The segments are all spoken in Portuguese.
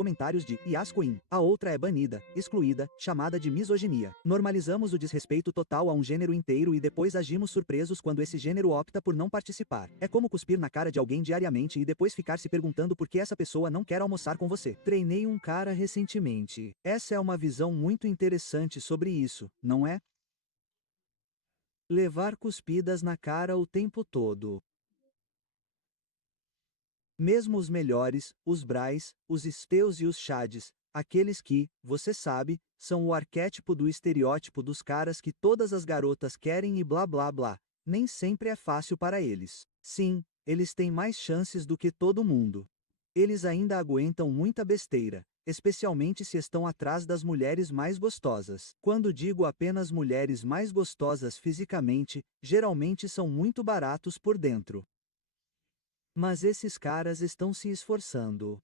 Comentários de Yas Queen. A outra é banida, excluída, chamada de misoginia. Normalizamos o desrespeito total a um gênero inteiro e depois agimos surpresos quando esse gênero opta por não participar. É como cuspir na cara de alguém diariamente e depois ficar se perguntando por que essa pessoa não quer almoçar com você. Treinei um cara recentemente. Essa é uma visão muito interessante sobre isso, não é? Levar cuspidas na cara o tempo todo. Mesmo os melhores, os Brais, os Steus e os Chades, aqueles que, você sabe, são o arquétipo do estereótipo dos caras que todas as garotas querem e blá blá blá, nem sempre é fácil para eles. Sim, eles têm mais chances do que todo mundo. Eles ainda aguentam muita besteira, especialmente se estão atrás das mulheres mais gostosas. Quando digo apenas mulheres mais gostosas fisicamente, geralmente são muito baratos por dentro. Mas esses caras estão se esforçando.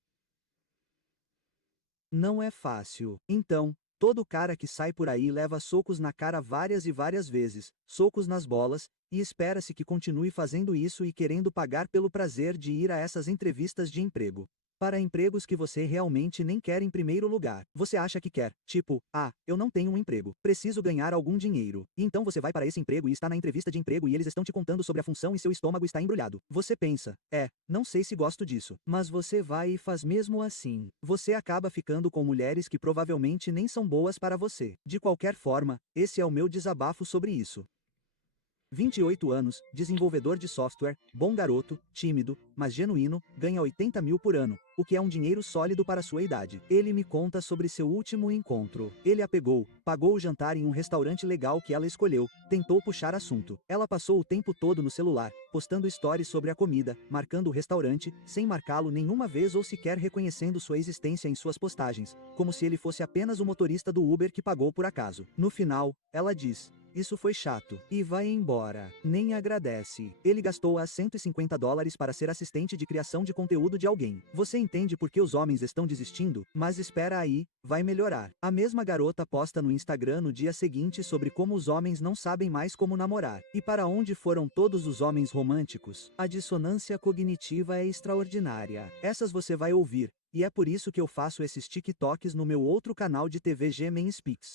Não é fácil. Então, todo cara que sai por aí leva socos na cara várias e várias vezes, socos nas bolas, e espera-se que continue fazendo isso e querendo pagar pelo prazer de ir a essas entrevistas de emprego. Para empregos que você realmente nem quer em primeiro lugar. Você acha que quer, tipo, eu não tenho um emprego, preciso ganhar algum dinheiro. E então você vai para esse emprego e está na entrevista de emprego e eles estão te contando sobre a função e seu estômago está embrulhado. Você pensa, não sei se gosto disso. Mas você vai e faz mesmo assim. Você acaba ficando com mulheres que provavelmente nem são boas para você. De qualquer forma, esse é o meu desabafo sobre isso. 28 anos, desenvolvedor de software, bom garoto, tímido, mas genuíno, ganha 80 mil por ano, o que é um dinheiro sólido para sua idade. Ele me conta sobre seu último encontro. Ele a pegou, pagou o jantar em um restaurante legal que ela escolheu, tentou puxar assunto. Ela passou o tempo todo no celular, postando stories sobre a comida, marcando o restaurante, sem marcá-lo nenhuma vez ou sequer reconhecendo sua existência em suas postagens, como se ele fosse apenas o motorista do Uber que pagou por acaso. No final, ela diz: isso foi chato. E vai embora. Nem agradece. Ele gastou as $150 para ser assistente de criação de conteúdo de alguém. Você entende por que os homens estão desistindo? Mas espera aí, vai melhorar. A mesma garota posta no Instagram no dia seguinte sobre como os homens não sabem mais como namorar. E para onde foram todos os homens românticos? A dissonância cognitiva é extraordinária. Essas você vai ouvir. E é por isso que eu faço esses TikToks no meu outro canal de TV G-Men Speaks.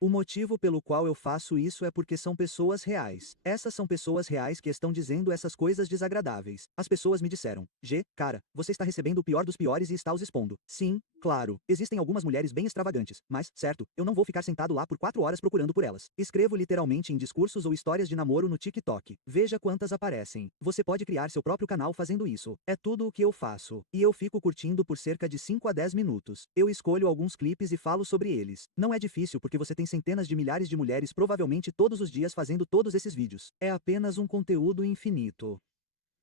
O motivo pelo qual eu faço isso é porque são pessoas reais. Essas são pessoas reais que estão dizendo essas coisas desagradáveis. As pessoas me disseram: cara, você está recebendo o pior dos piores e está os expondo. Sim, claro, existem algumas mulheres bem extravagantes, mas, certo, eu não vou ficar sentado lá por 4 horas procurando por elas. Escrevo literalmente em discursos ou histórias de namoro no TikTok. Veja quantas aparecem. Você pode criar seu próprio canal fazendo isso. É tudo o que eu faço. E eu fico curtindo por cerca de 5 a 10 minutos. Eu escolho alguns clipes e falo sobre eles. Não é difícil porque você tem centenas de milhares de mulheres provavelmente todos os dias fazendo todos esses vídeos. É apenas um conteúdo infinito.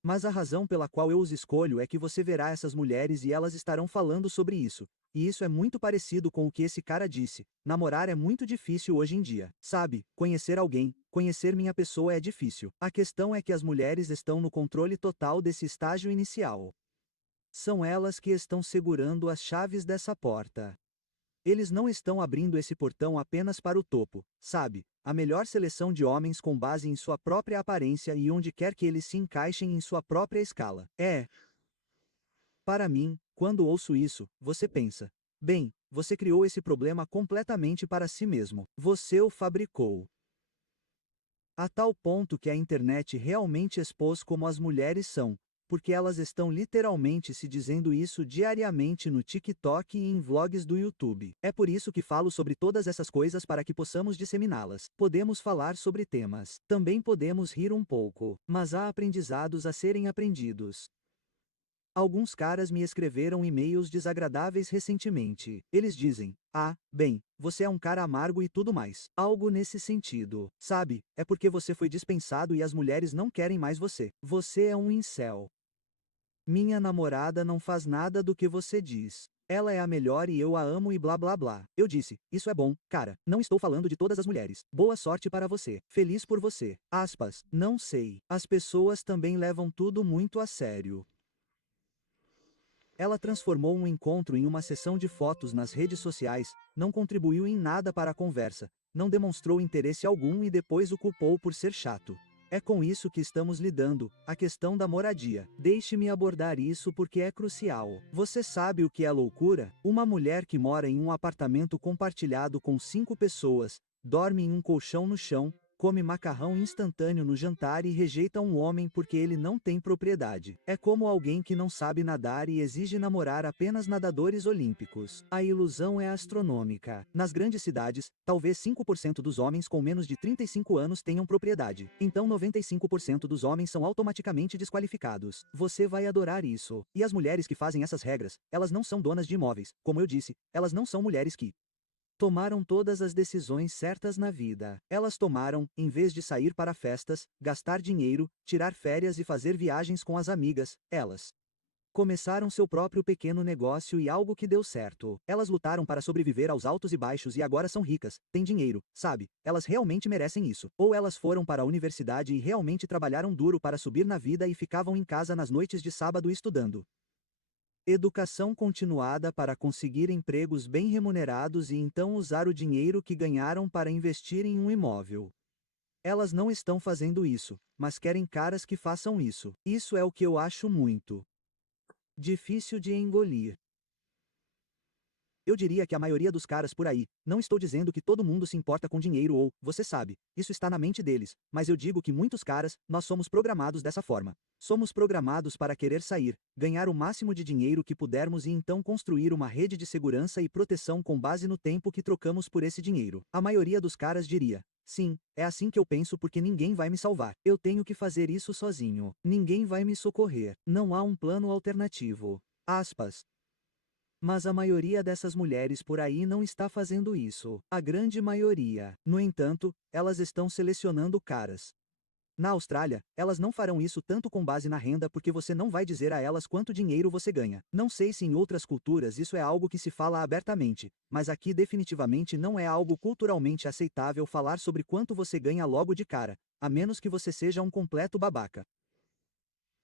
Mas a razão pela qual eu os escolho é que você verá essas mulheres e elas estarão falando sobre isso. E isso é muito parecido com o que esse cara disse. Namorar é muito difícil hoje em dia. Sabe, conhecer alguém, conhecer minha pessoa é difícil. A questão é que as mulheres estão no controle total desse estágio inicial. São elas que estão segurando as chaves dessa porta. Eles não estão abrindo esse portão apenas para o topo, sabe? A melhor seleção de homens com base em sua própria aparência e onde quer que eles se encaixem em sua própria escala. Para mim, quando ouço isso, você pensa: bem, você criou esse problema completamente para si mesmo. Você o fabricou. A tal ponto que a internet realmente expôs como as mulheres são, porque elas estão literalmente se dizendo isso diariamente no TikTok e em vlogs do YouTube. É por isso que falo sobre todas essas coisas para que possamos disseminá-las. Podemos falar sobre temas. Também podemos rir um pouco. Mas há aprendizados a serem aprendidos. Alguns caras me escreveram e-mails desagradáveis recentemente. Eles dizem: bem, você é um cara amargo e tudo mais. Algo nesse sentido. Sabe, é porque você foi dispensado e as mulheres não querem mais você. Você é um incel. Minha namorada não faz nada do que você diz. Ela é a melhor e eu a amo e blá blá blá. Eu disse: isso é bom, cara. Não estou falando de todas as mulheres. Boa sorte para você. Feliz por você. Aspas. Não sei. As pessoas também levam tudo muito a sério. Ela transformou um encontro em uma sessão de fotos nas redes sociais, não contribuiu em nada para a conversa, não demonstrou interesse algum e depois o culpou por ser chato. É com isso que estamos lidando, a questão da moradia. Deixe-me abordar isso porque é crucial. Você sabe o que é loucura? Uma mulher que mora em um apartamento compartilhado com 5 pessoas, dorme em um colchão no chão, come macarrão instantâneo no jantar e rejeita um homem porque ele não tem propriedade. É como alguém que não sabe nadar e exige namorar apenas nadadores olímpicos. A ilusão é astronômica. Nas grandes cidades, talvez 5% dos homens com menos de 35 anos tenham propriedade. Então 95% dos homens são automaticamente desqualificados. Você vai adorar isso. E as mulheres que fazem essas regras, elas não são donas de imóveis. Como eu disse, elas não são mulheres que tomaram todas as decisões certas na vida. Elas tomaram, em vez de sair para festas, gastar dinheiro, tirar férias e fazer viagens com as amigas, elas começaram seu próprio pequeno negócio e algo que deu certo. Elas lutaram para sobreviver aos altos e baixos e agora são ricas, têm dinheiro, sabe? Elas realmente merecem isso. Ou elas foram para a universidade e realmente trabalharam duro para subir na vida e ficavam em casa nas noites de sábado estudando. Educação continuada para conseguir empregos bem remunerados e então usar o dinheiro que ganharam para investir em um imóvel. Elas não estão fazendo isso, mas querem caras que façam isso. Isso é o que eu acho muito difícil de engolir. Eu diria que a maioria dos caras por aí, não estou dizendo que todo mundo se importa com dinheiro ou, você sabe, isso está na mente deles, mas eu digo que muitos caras, nós somos programados dessa forma. Somos programados para querer sair, ganhar o máximo de dinheiro que pudermos e então construir uma rede de segurança e proteção com base no tempo que trocamos por esse dinheiro. A maioria dos caras diria: sim, é assim que eu penso porque ninguém vai me salvar. Eu tenho que fazer isso sozinho. Ninguém vai me socorrer. Não há um plano alternativo. Aspas. Mas a maioria dessas mulheres por aí não está fazendo isso. A grande maioria. No entanto, elas estão selecionando caras. Na Austrália, elas não farão isso tanto com base na renda porque você não vai dizer a elas quanto dinheiro você ganha. Não sei se em outras culturas isso é algo que se fala abertamente, mas aqui definitivamente não é algo culturalmente aceitável falar sobre quanto você ganha logo de cara, a menos que você seja um completo babaca.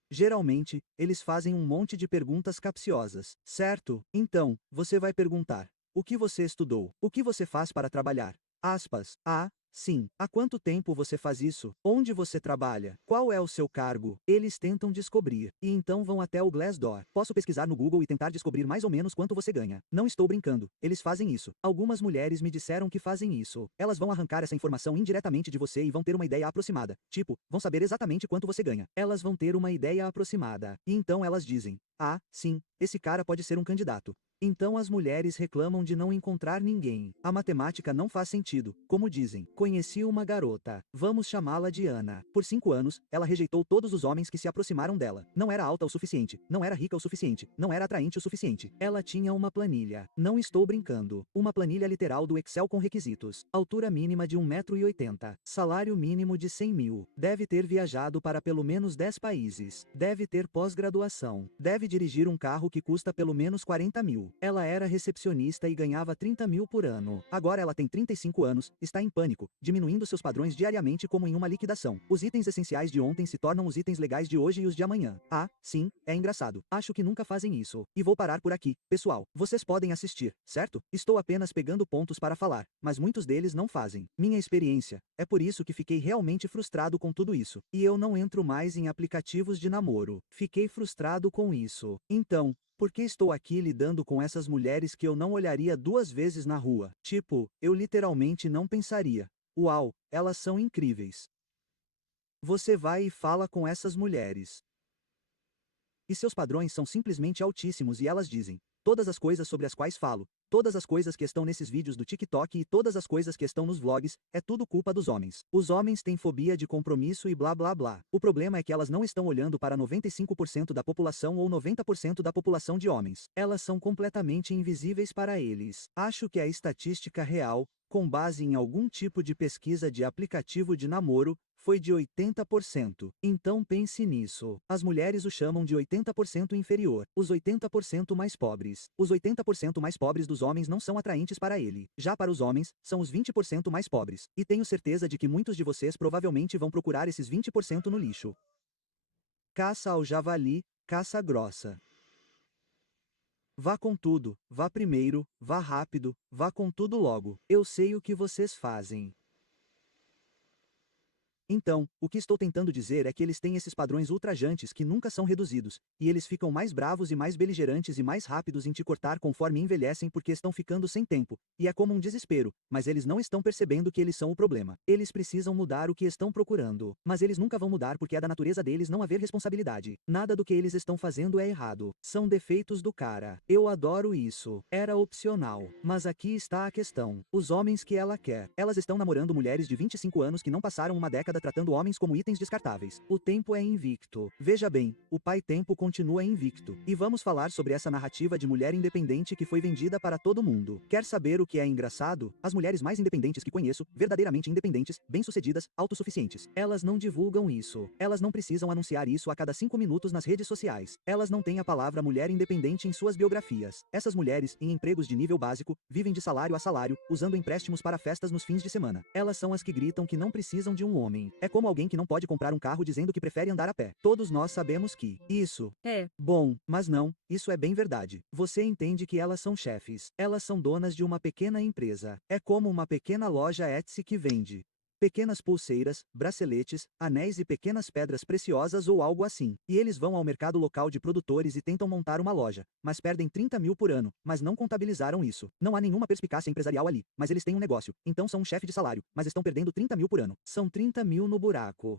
Geralmente, eles fazem um monte de perguntas capciosas, certo? Então, você vai perguntar: o que você estudou? O que você faz para trabalhar? Aspas. Ah, sim. Há quanto tempo você faz isso? Onde você trabalha? Qual é o seu cargo? Eles tentam descobrir. E então vão até o Glassdoor. Posso pesquisar no Google e tentar descobrir mais ou menos quanto você ganha. Não estou brincando. Eles fazem isso. Algumas mulheres me disseram que fazem isso. Elas vão arrancar essa informação indiretamente de você e vão ter uma ideia aproximada. Tipo, vão saber exatamente quanto você ganha. Elas vão ter uma ideia aproximada. E então elas dizem: ah, sim, esse cara pode ser um candidato. Então as mulheres reclamam de não encontrar ninguém. A matemática não faz sentido. Como dizem, conheci uma garota. Vamos chamá-la de Ana. Por 5 anos, ela rejeitou todos os homens que se aproximaram dela. Não era alta o suficiente. Não era rica o suficiente. Não era atraente o suficiente. Ela tinha uma planilha. Não estou brincando. Uma planilha literal do Excel com requisitos. Altura mínima de 1,80 m. Salário mínimo de 100 mil. Deve ter viajado para pelo menos 10 países. Deve ter pós-graduação. Deve dirigir um carro que custa pelo menos 40 mil. Ela era recepcionista e ganhava 30 mil por ano. Agora ela tem 35 anos, está em pânico, diminuindo seus padrões diariamente como em uma liquidação. Os itens essenciais de ontem se tornam os itens legais de hoje e os de amanhã. Ah, sim, é engraçado. Acho que nunca fazem isso. E vou parar por aqui. Pessoal, vocês podem assistir, certo? Estou apenas pegando pontos para falar, mas muitos deles não fazem. Minha experiência. É por isso que fiquei realmente frustrado com tudo isso. E eu não entro mais em aplicativos de namoro. Fiquei frustrado com isso. Então, por que estou aqui lidando com essas mulheres que eu não olharia 2 vezes na rua? Tipo, eu literalmente não pensaria: uau, elas são incríveis. Você vai e fala com essas mulheres. E seus padrões são simplesmente altíssimos e elas dizem: todas as coisas sobre as quais falo, todas as coisas que estão nesses vídeos do TikTok e todas as coisas que estão nos vlogs, é tudo culpa dos homens. Os homens têm fobia de compromisso e blá blá blá. O problema é que elas não estão olhando para 95% da população ou 90% da população de homens. Elas são completamente invisíveis para eles. Acho que a estatística real, com base em algum tipo de pesquisa de aplicativo de namoro, foi de 80%. Então pense nisso. As mulheres o chamam de 80% inferior, os 80% mais pobres. Os 80% mais pobres dos homens não são atraentes para ele. Já para os homens, são os 20% mais pobres. E tenho certeza de que muitos de vocês provavelmente vão procurar esses 20% no lixo. Caça ao javali, caça grossa. Vá com tudo, vá primeiro, vá rápido, vá com tudo logo. Eu sei o que vocês fazem. Então, o que estou tentando dizer é que eles têm esses padrões ultrajantes que nunca são reduzidos, e eles ficam mais bravos e mais beligerantes e mais rápidos em te cortar conforme envelhecem porque estão ficando sem tempo, e é como um desespero, mas eles não estão percebendo que eles são o problema. Eles precisam mudar o que estão procurando, mas eles nunca vão mudar porque é da natureza deles não haver responsabilidade. Nada do que eles estão fazendo é errado. São defeitos do cara. Eu adoro isso. Era opcional. Mas aqui está a questão. Os homens que ela quer. Elas estão namorando mulheres de 25 anos que não passaram uma década tratando homens como itens descartáveis. O tempo é invicto. Veja bem, o pai tempo continua invicto. E vamos falar sobre essa narrativa de mulher independente que foi vendida para todo mundo. Quer saber o que é engraçado? As mulheres mais independentes que conheço, verdadeiramente independentes, bem-sucedidas, autossuficientes. Elas não divulgam isso. Elas não precisam anunciar isso a cada 5 minutos nas redes sociais. Elas não têm a palavra mulher independente em suas biografias. Essas mulheres, em empregos de nível básico, vivem de salário a salário, usando empréstimos para festas nos fins de semana. Elas são as que gritam que não precisam de um homem. É como alguém que não pode comprar um carro dizendo que prefere andar a pé. Todos nós sabemos que isso é bom, mas não, isso é bem verdade. Você entende que elas são chefes. Elas são donas de uma pequena empresa. É como uma pequena loja Etsy que vende pequenas pulseiras, braceletes, anéis e pequenas pedras preciosas ou algo assim. E eles vão ao mercado local de produtores e tentam montar uma loja, mas perdem 30 mil por ano, mas não contabilizaram isso. Não há nenhuma perspicácia empresarial ali, mas eles têm um negócio, então são um chefe de salário, mas estão perdendo 30 mil por ano. São 30 mil no buraco.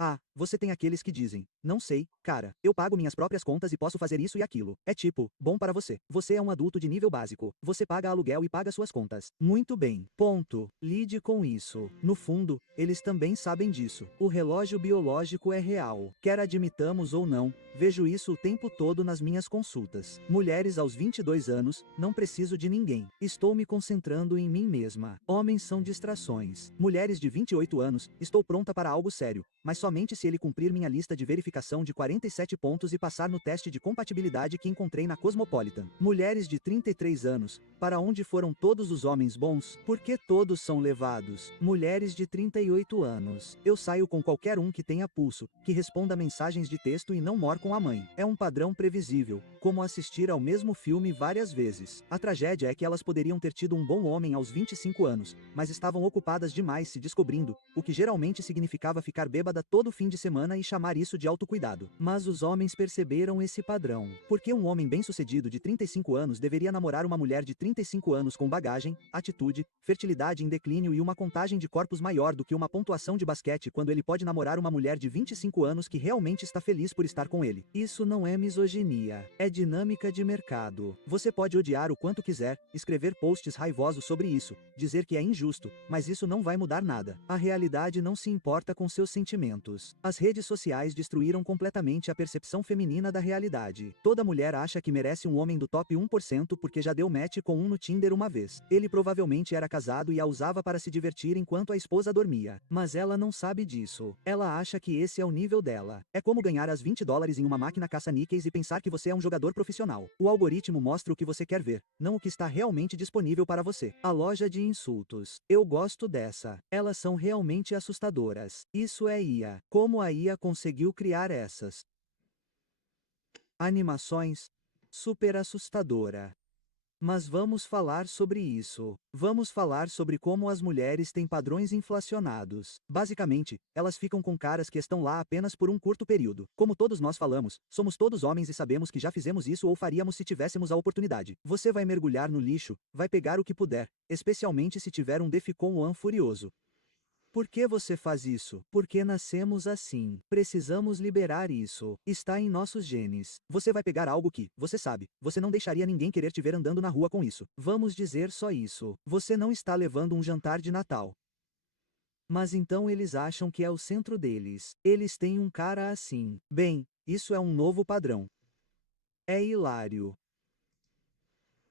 Ah, você tem aqueles que dizem, não sei, cara, eu pago minhas próprias contas e posso fazer isso e aquilo. É tipo, bom para você. Você é um adulto de nível básico. Você paga aluguel e paga suas contas. Muito bem. Ponto. Lide com isso. No fundo, eles também sabem disso. O relógio biológico é real. Quer admitamos ou não, vejo isso o tempo todo nas minhas consultas. Mulheres aos 22 anos, não preciso de ninguém. Estou me concentrando em mim mesma. Homens são distrações. Mulheres de 28 anos, estou pronta para algo sério, mas somente se ele cumprir minha lista de verificação de 47 pontos e passar no teste de compatibilidade que encontrei na Cosmopolitan. Mulheres de 33 anos, para onde foram todos os homens bons? Por que todos são levados? Mulheres de 38 anos. Eu saio com qualquer um que tenha pulso, que responda mensagens de texto e não mor com a mãe. É um padrão previsível, como assistir ao mesmo filme várias vezes. A tragédia é que elas poderiam ter tido um bom homem aos 25 anos, mas estavam ocupadas demais se descobrindo, o que geralmente significava ficar bêbada todo fim de semana e chamar isso de autocuidado. Mas os homens perceberam esse padrão. Porque um homem bem-sucedido de 35 anos deveria namorar uma mulher de 35 anos com bagagem, atitude, fertilidade em declínio e uma contagem de corpos maior do que uma pontuação de basquete quando ele pode namorar uma mulher de 25 anos que realmente está feliz por estar com ele? Isso não é misoginia. É dinâmica de mercado. Você pode odiar o quanto quiser, escrever posts raivosos sobre isso, dizer que é injusto, mas isso não vai mudar nada. A realidade não se importa com seus sentimentos. As redes sociais destruíram completamente a percepção feminina da realidade. Toda mulher acha que merece um homem do top 1% porque já deu match com um no Tinder uma vez. Ele provavelmente era casado e a usava para se divertir enquanto a esposa dormia. Mas ela não sabe disso. Ela acha que esse é o nível dela. É como ganhar as $20 em uma máquina caça-níqueis e pensar que você é um jogador profissional. O algoritmo mostra o que você quer ver, não o que está realmente disponível para você. A loja de insultos. Eu gosto dessa. Elas são realmente assustadoras. Isso é IA. Como a IA conseguiu criar essas animações? Super assustadora. Mas vamos falar sobre isso. Vamos falar sobre como as mulheres têm padrões inflacionados. Basicamente, elas ficam com caras que estão lá apenas por um curto período. Como todos nós falamos, somos todos homens e sabemos que já fizemos isso ou faríamos se tivéssemos a oportunidade. Você vai mergulhar no lixo, vai pegar o que puder, especialmente se tiver um Defcon 1 furioso. Por que você faz isso? Porque nascemos assim. Precisamos liberar isso. Está em nossos genes. Você vai pegar algo que, você sabe, você não deixaria ninguém querer te ver andando na rua com isso. Vamos dizer só isso. Você não está levando um jantar de Natal. Mas então eles acham que é o centro deles. Eles têm um cara assim. Bem, isso é um novo padrão. É hilário.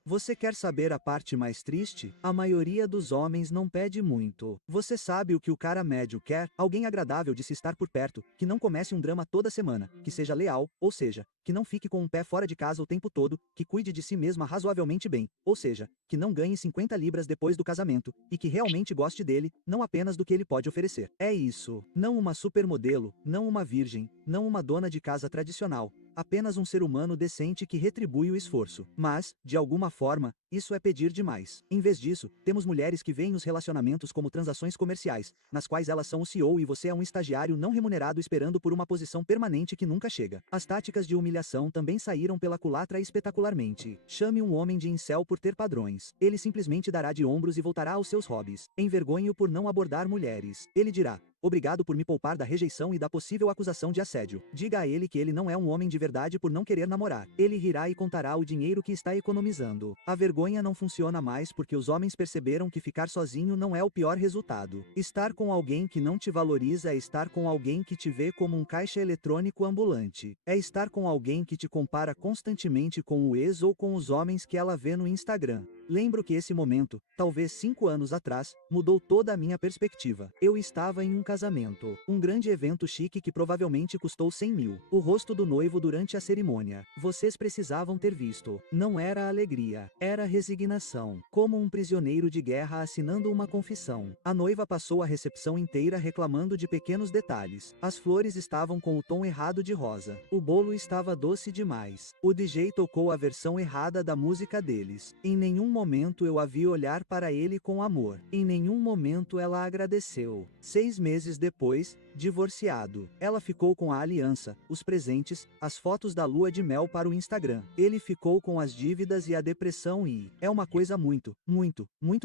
Você quer saber a parte mais triste? A maioria dos homens não pede muito. Você sabe o que o cara médio quer? Alguém agradável de se estar por perto, que não comece um drama toda semana, que seja leal, ou seja, que não fique com um pé fora de casa o tempo todo, que cuide de si mesma razoavelmente bem, ou seja, que não ganhe 50 libras depois do casamento, e que realmente goste dele, não apenas do que ele pode oferecer. É isso. Não uma supermodelo, não uma virgem, não uma dona de casa tradicional. Apenas um ser humano decente que retribui o esforço. Mas, de alguma forma, isso é pedir demais. Em vez disso, temos mulheres que veem os relacionamentos como transações comerciais, nas quais elas são o CEO e você é um estagiário não remunerado esperando por uma posição permanente que nunca chega. As táticas de humilhação também saíram pela culatra espetacularmente. Chame um homem de incel por ter padrões. Ele simplesmente dará de ombros e voltará aos seus hobbies. Envergonhe-o por não abordar mulheres. Ele dirá: obrigado por me poupar da rejeição e da possível acusação de assédio. Diga a ele que ele não é um homem de verdade por não querer namorar. Ele rirá e contará o dinheiro que está economizando. A vergonha não funciona mais porque os homens perceberam que ficar sozinho não é o pior resultado. Estar com alguém que não te valoriza é estar com alguém que te vê como um caixa eletrônico ambulante. É estar com alguém que te compara constantemente com o ex ou com os homens que ela vê no Instagram. Lembro que esse momento, talvez 5 anos atrás, mudou toda a minha perspectiva. Eu estava em um casamento. Um grande evento chique que provavelmente custou 100 mil. O rosto do noivo durante a cerimônia. Vocês precisavam ter visto. Não era alegria. Era resignação. Como um prisioneiro de guerra assinando uma confissão. A noiva passou a recepção inteira reclamando de pequenos detalhes. As flores estavam com o tom errado de rosa. O bolo estava doce demais. O DJ tocou a versão errada da música deles. Em nenhum momento eu a vi olhar para ele com amor. Em nenhum momento ela agradeceu. 6 meses depois, divorciado. Ela ficou com a aliança, os presentes, as fotos da lua de mel para o Instagram. Ele ficou com as dívidas e a depressão e... é uma coisa muito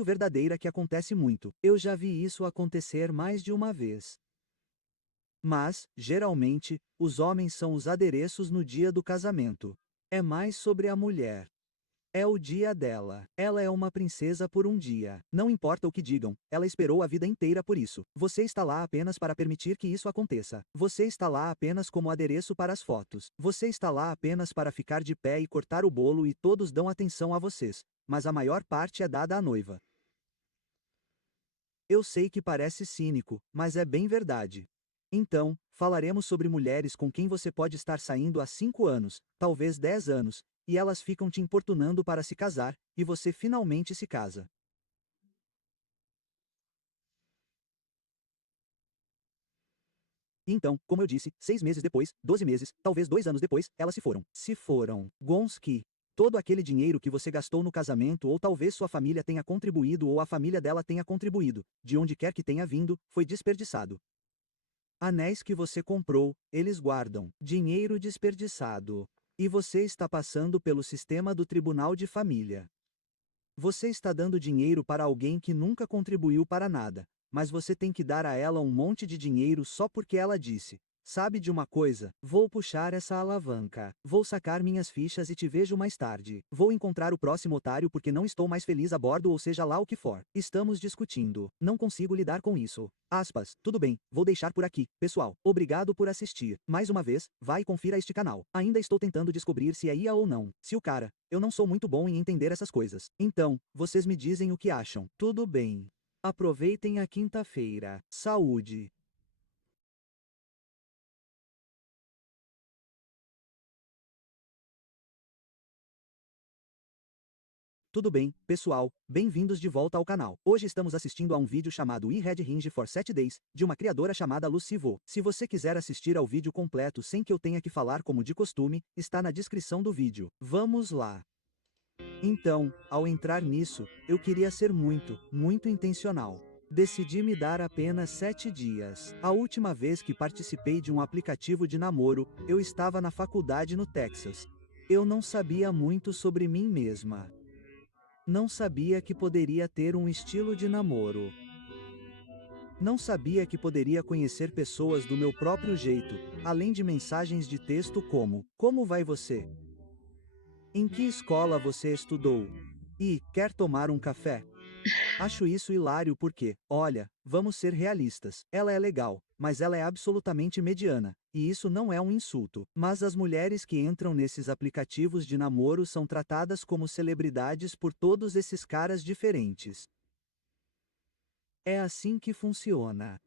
verdadeira que acontece muito. Eu já vi isso acontecer mais de uma vez. Mas, geralmente, os homens são os adereços no dia do casamento. É mais sobre a mulher. É o dia dela. Ela é uma princesa por um dia. Não importa o que digam, ela esperou a vida inteira por isso. Você está lá apenas para permitir que isso aconteça. Você está lá apenas como adereço para as fotos. Você está lá apenas para ficar de pé e cortar o bolo e todos dão atenção a vocês. Mas a maior parte é dada à noiva. Eu sei que parece cínico, mas é bem verdade. Então, falaremos sobre mulheres com quem você pode estar saindo há 5 anos, talvez 10 anos, e elas ficam te importunando para se casar, e você finalmente se casa. E então, como eu disse, 6 meses depois, 12 meses, talvez 2 anos depois, elas se foram. Se foram. Gonski. Todo aquele dinheiro que você gastou no casamento ou talvez sua família tenha contribuído ou a família dela tenha contribuído, de onde quer que tenha vindo, foi desperdiçado. Anéis que você comprou, eles guardam. Dinheiro desperdiçado. E você está passando pelo sistema do tribunal de família. Você está dando dinheiro para alguém que nunca contribuiu para nada, mas você tem que dar a ela um monte de dinheiro só porque ela disse: sabe de uma coisa? Vou puxar essa alavanca. Vou sacar minhas fichas e te vejo mais tarde. Vou encontrar o próximo otário porque não estou mais feliz a bordo ou seja lá o que for. Estamos discutindo. Não consigo lidar com isso. Aspas, tudo bem, vou deixar por aqui. Pessoal, obrigado por assistir. Mais uma vez, vai e confira este canal. Ainda estou tentando descobrir se é IA ou não. Se o cara, eu não sou muito bom em entender essas coisas. Então, vocês me dizem o que acham. Tudo bem. Aproveitem a quinta-feira. Saúde. Tudo bem, pessoal, bem-vindos de volta ao canal. Hoje estamos assistindo a um vídeo chamado I Had Hinge for 7 Days, de uma criadora chamada Lucy Vo. Se você quiser assistir ao vídeo completo sem que eu tenha que falar como de costume, está na descrição do vídeo. Vamos lá! Então, ao entrar nisso, eu queria ser muito intencional. Decidi me dar apenas 7 dias. A última vez que participei de um aplicativo de namoro, eu estava na faculdade no Texas. Eu não sabia muito sobre mim mesma. Não sabia que poderia ter um estilo de namoro. Não sabia que poderia conhecer pessoas do meu próprio jeito, além de mensagens de texto como: como vai você? Em que escola você estudou? E, quer tomar um café? Acho isso hilário porque, olha, vamos ser realistas. Ela é legal, mas ela é absolutamente mediana. E isso não é um insulto. Mas as mulheres que entram nesses aplicativos de namoro são tratadas como celebridades por todos esses caras diferentes. É assim que funciona.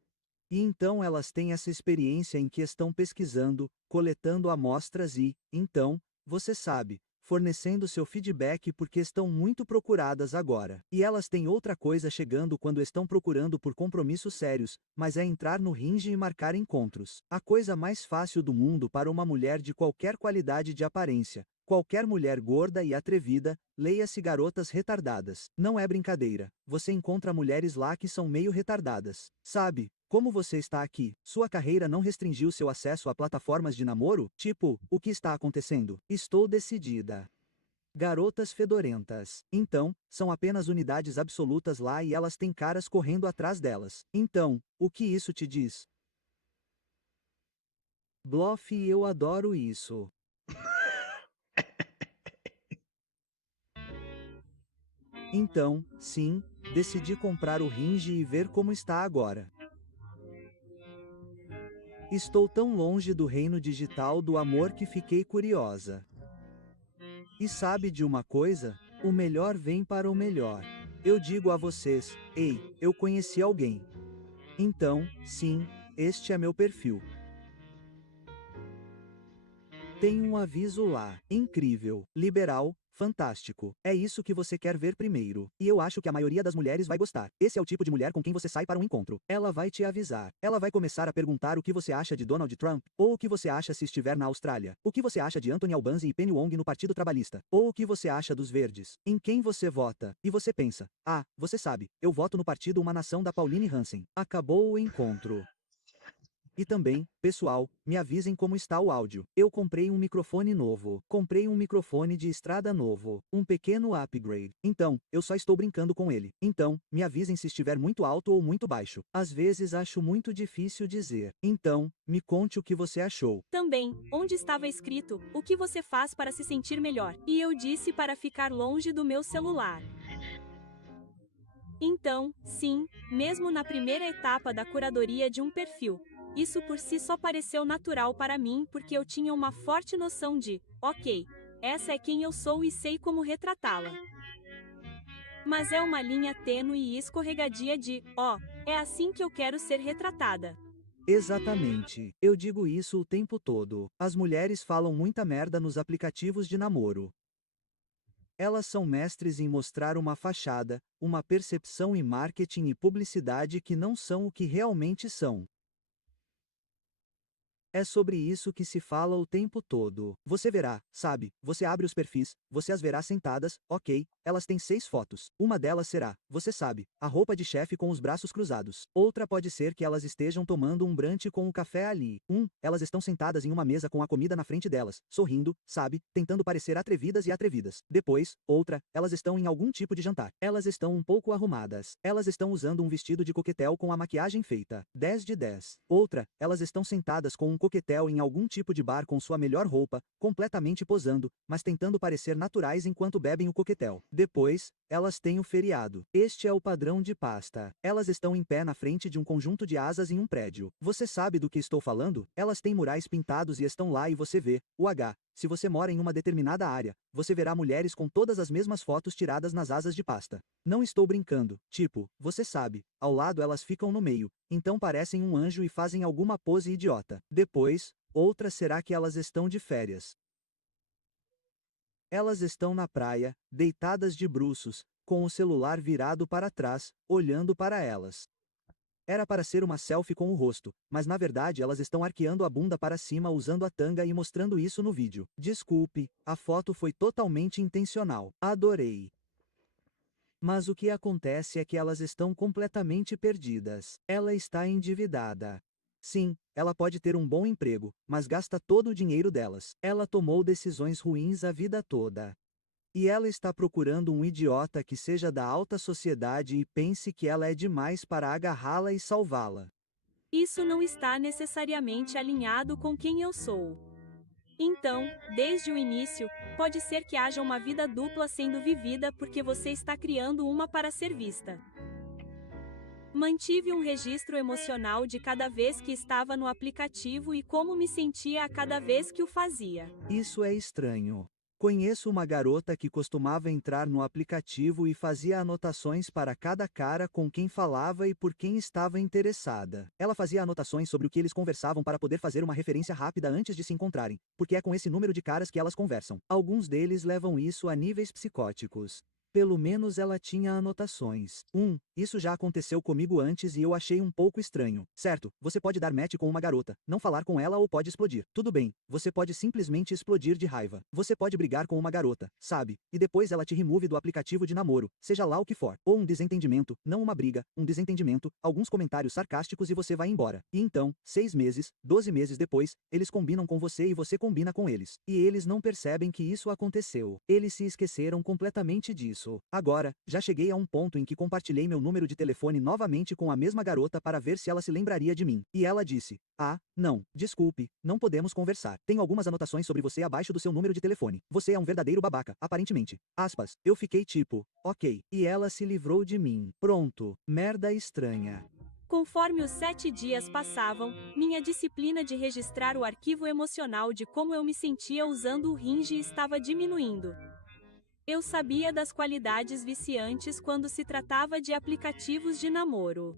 E então elas têm essa experiência em que estão pesquisando, coletando amostras e, então, você sabe, fornecendo seu feedback porque estão muito procuradas agora. E elas têm outra coisa chegando quando estão procurando por compromissos sérios, mas é entrar no Hinge e marcar encontros. A coisa mais fácil do mundo para uma mulher de qualquer qualidade de aparência, Qualquer mulher gorda e atrevida, leia-se garotas retardadas. Não é brincadeira. Você encontra mulheres lá que são meio retardadas. Sabe? Como você está aqui? Sua carreira não restringiu seu acesso a plataformas de namoro? Tipo, o que está acontecendo? Estou decidida. Garotas fedorentas. Então, são apenas unidades absolutas lá e elas têm caras correndo atrás delas. Então, o que isso te diz? Bluff, eu adoro isso. Então, sim, decidi comprar o Hinge e ver como está agora. Estou tão longe do reino digital do amor que fiquei curiosa. E sabe de uma coisa? O melhor vem para o melhor. Eu digo a vocês, ei, eu conheci alguém. Então, sim, este é meu perfil. Tem um aviso lá. Incrível, liberal, fantástico. É isso que você quer ver primeiro. E eu acho que a maioria das mulheres vai gostar. Esse é o tipo de mulher com quem você sai para um encontro. Ela vai te avisar. Ela vai começar a perguntar o que você acha de Donald Trump, ou o que você acha se estiver na Austrália. O que você acha de Anthony Albanese e Penny Wong no Partido Trabalhista. Ou o que você acha dos verdes. Em quem você vota. E você pensa, ah, você sabe, eu voto no partido Uma Nação da Pauline Hansen. Acabou o encontro. E também, pessoal, me avisem como está o áudio. Eu comprei um microfone novo. Comprei um microfone de estrada novo. Um pequeno upgrade. Então, eu só estou brincando com ele. Então, me avisem se estiver muito alto ou muito baixo. Às vezes acho muito difícil dizer. Então, me conte o que você achou. Também, onde estava escrito, o que você faz para se sentir melhor? E eu disse para ficar longe do meu celular. Então, sim, mesmo na primeira etapa da curadoria de um perfil, isso por si só pareceu natural para mim porque eu tinha uma forte noção de, ok, essa é quem eu sou e sei como retratá-la. Mas é uma linha tênue e escorregadia de, é assim que eu quero ser retratada. Exatamente. Eu digo isso o tempo todo. As mulheres falam muita merda nos aplicativos de namoro. Elas são mestres em mostrar uma fachada, uma percepção em marketing e publicidade que não são o que realmente são. É sobre isso que se fala o tempo todo. Você verá, sabe, você abre os perfis, você as verá sentadas, ok, elas têm 6 fotos. Uma delas será, você sabe, a roupa de chefe com os braços cruzados. Outra pode ser que elas estejam tomando um brunch com o café ali. Elas estão sentadas em uma mesa com a comida na frente delas, sorrindo, sabe, tentando parecer atrevidas e atrevidas. Depois, outra, elas estão em algum tipo de jantar. Elas estão um pouco arrumadas. Elas estão usando um vestido de coquetel com a maquiagem feita. 10 de 10. Outra, elas estão sentadas com um coquetel em algum tipo de bar com sua melhor roupa, completamente posando, mas tentando parecer naturais enquanto bebem o coquetel. Depois, elas têm o feriado. Este é o padrão de pasta. Elas estão em pé na frente de um conjunto de asas em um prédio. Você sabe do que estou falando? Elas têm murais pintados e estão lá e você vê, se você mora em uma determinada área, você verá mulheres com todas as mesmas fotos tiradas nas asas de pasta. Não estou brincando, tipo, você sabe, ao lado elas ficam no meio, então parecem um anjo e fazem alguma pose idiota. Depois, outra será que elas estão de férias. Elas estão na praia, deitadas de bruços, com o celular virado para trás, olhando para elas. Era para ser uma selfie com o rosto, mas na verdade elas estão arqueando a bunda para cima usando a tanga e mostrando isso no vídeo. Desculpe, a foto foi totalmente intencional. Adorei. Mas o que acontece é que elas estão completamente perdidas. Ela está endividada. Sim, ela pode ter um bom emprego, mas gasta todo o dinheiro delas. Ela tomou decisões ruins a vida toda. E ela está procurando um idiota que seja da alta sociedade e pense que ela é demais para agarrá-la e salvá-la. Isso não está necessariamente alinhado com quem eu sou. Então, desde o início, pode ser que haja uma vida dupla sendo vivida porque você está criando uma para ser vista. Mantive um registro emocional de cada vez que estava no aplicativo e como me sentia a cada vez que o fazia. Isso é estranho. Conheço uma garota que costumava entrar no aplicativo e fazia anotações para cada cara com quem falava e por quem estava interessada. Ela fazia anotações sobre o que eles conversavam para poder fazer uma referência rápida antes de se encontrarem, porque é com esse número de caras que elas conversam. Alguns deles levam isso a níveis psicóticos. Pelo menos ela tinha anotações. Isso já aconteceu comigo antes e eu achei um pouco estranho. Certo, você pode dar match com uma garota, não falar com ela ou pode explodir. Tudo bem, você pode simplesmente explodir de raiva. Você pode brigar com uma garota, sabe? E depois ela te remove do aplicativo de namoro, seja lá o que for. Ou um desentendimento, não uma briga, um desentendimento, alguns comentários sarcásticos e você vai embora. E então, 6 meses, 12 meses depois, eles combinam com você e você combina com eles. E eles não percebem que isso aconteceu. Eles se esqueceram completamente disso. Agora, já cheguei a um ponto em que compartilhei meu número de telefone novamente com a mesma garota para ver se ela se lembraria de mim. E ela disse: "Ah, não, desculpe, não podemos conversar. Tenho algumas anotações sobre você abaixo do seu número de telefone. Você é um verdadeiro babaca, aparentemente." Aspas. Eu fiquei tipo, ok. E ela se livrou de mim. Pronto. Merda estranha. Conforme os 7 dias passavam, minha disciplina de registrar o arquivo emocional de como eu me sentia usando o Hinge estava diminuindo. Eu sabia das qualidades viciantes quando se tratava de aplicativos de namoro.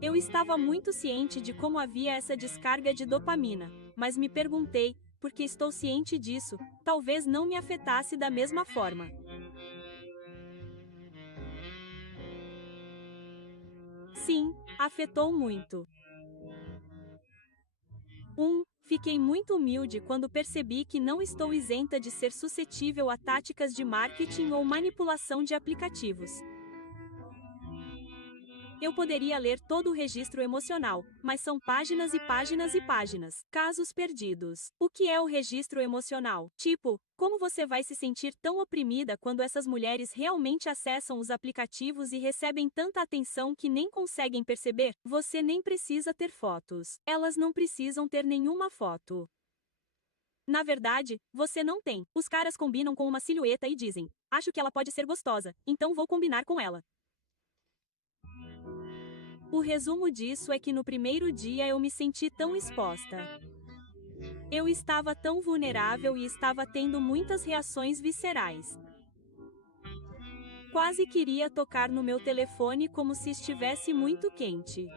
Eu estava muito ciente de como havia essa descarga de dopamina, mas me perguntei, por que estou ciente disso, talvez não me afetasse da mesma forma. Sim, afetou muito. Fiquei muito humilde quando percebi que não estou isenta de ser suscetível a táticas de marketing ou manipulação de aplicativos. Eu poderia ler todo o registro emocional, mas são páginas e páginas e páginas. Casos perdidos. O que é o registro emocional? Tipo, como você vai se sentir tão oprimida quando essas mulheres realmente acessam os aplicativos e recebem tanta atenção que nem conseguem perceber? Você nem precisa ter fotos. Elas não precisam ter nenhuma foto. Na verdade, você não tem. Os caras combinam com uma silhueta e dizem: "Acho que ela pode ser gostosa, então vou combinar com ela." O resumo disso é que no primeiro dia eu me senti tão exposta. Eu estava tão vulnerável e estava tendo muitas reações viscerais. Quase queria tocar no meu telefone como se estivesse muito quente.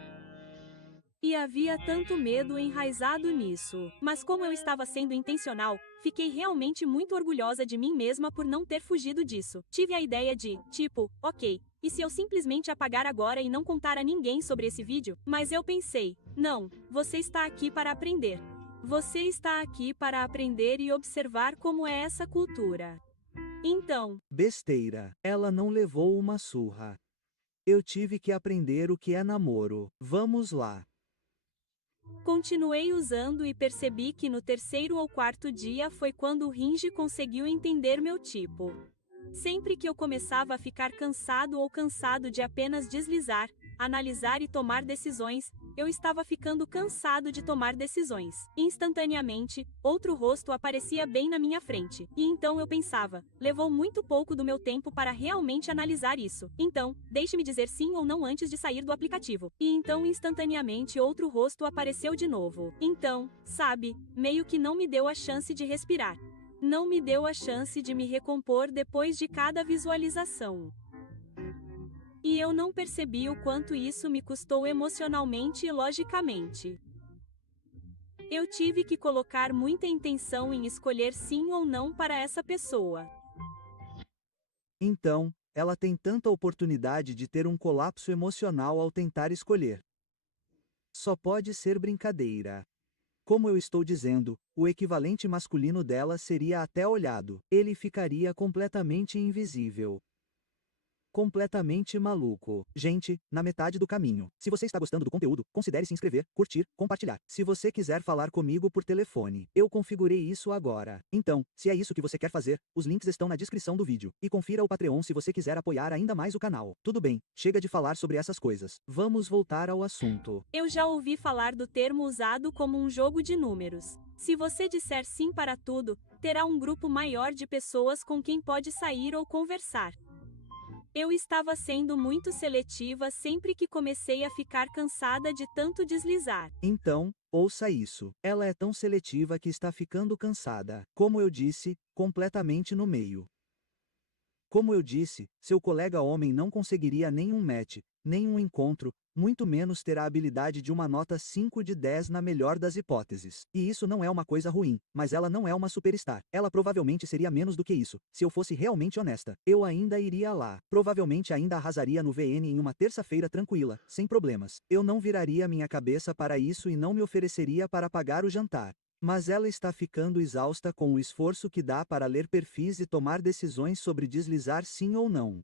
E havia tanto medo enraizado nisso. Mas como eu estava sendo intencional, fiquei realmente muito orgulhosa de mim mesma por não ter fugido disso. Tive a ideia de, tipo, ok, e se eu simplesmente apagar agora e não contar a ninguém sobre esse vídeo? Mas eu pensei, não, você está aqui para aprender. Você está aqui para aprender e observar como é essa cultura. Então, Besteira. Ela não levou uma surra. Eu tive que aprender o que é namoro. Vamos lá. continuei usando e percebi que no terceiro ou quarto dia foi quando o Hinge conseguiu entender meu tipo. Sempre que eu começava a ficar cansado ou cansado de apenas deslizar, analisar e tomar decisões, eu estava ficando cansado de tomar decisões. Instantaneamente, outro rosto aparecia bem na minha frente. E então eu pensava, levou muito pouco do meu tempo para realmente analisar isso. Então, deixe-me dizer sim ou não antes de sair do aplicativo. E então instantaneamente outro rosto apareceu de novo. Então, sabe, meio que não me deu a chance de respirar. Não me deu a chance de me recompor depois de cada visualização. E eu não percebi o quanto isso me custou emocionalmente e logicamente. Eu tive que colocar muita intenção em escolher sim ou não para essa pessoa. Então, ela tem tanta oportunidade de ter um colapso emocional ao tentar escolher. Só pode ser brincadeira. Como eu estou dizendo, o equivalente masculino dela seria até olhado. Ele ficaria completamente invisível. Completamente maluco. Gente, na metade do caminho. Se você está gostando do conteúdo, considere se inscrever, curtir, compartilhar. Se você quiser falar comigo por telefone, eu configurei isso agora. Então, se é isso que você quer fazer, os links estão na descrição do vídeo. E confira o Patreon se você quiser apoiar ainda mais o canal. Tudo bem, chega de falar sobre essas coisas. Vamos voltar ao assunto. Eu já ouvi falar do termo usado como um jogo de números. Se você disser sim para tudo, terá um grupo maior de pessoas com quem pode sair ou conversar. Eu estava sendo muito seletiva sempre que comecei a ficar cansada de tanto deslizar. Então, ouça isso. Ela é tão seletiva que está ficando cansada. Como eu disse, completamente no meio. Como eu disse, seu colega homem não conseguiria nenhum match, nenhum encontro, muito menos ter a habilidade de uma nota 5 de 10 na melhor das hipóteses. E isso não é uma coisa ruim, mas ela não é uma superstar. Ela provavelmente seria menos do que isso. Se eu fosse realmente honesta, eu ainda iria lá. Provavelmente ainda arrasaria no VN em uma terça-feira tranquila, sem problemas. Eu não viraria minha cabeça para isso e não me ofereceria para pagar o jantar. Mas ela está ficando exausta com o esforço que dá para ler perfis e tomar decisões sobre deslizar sim ou não.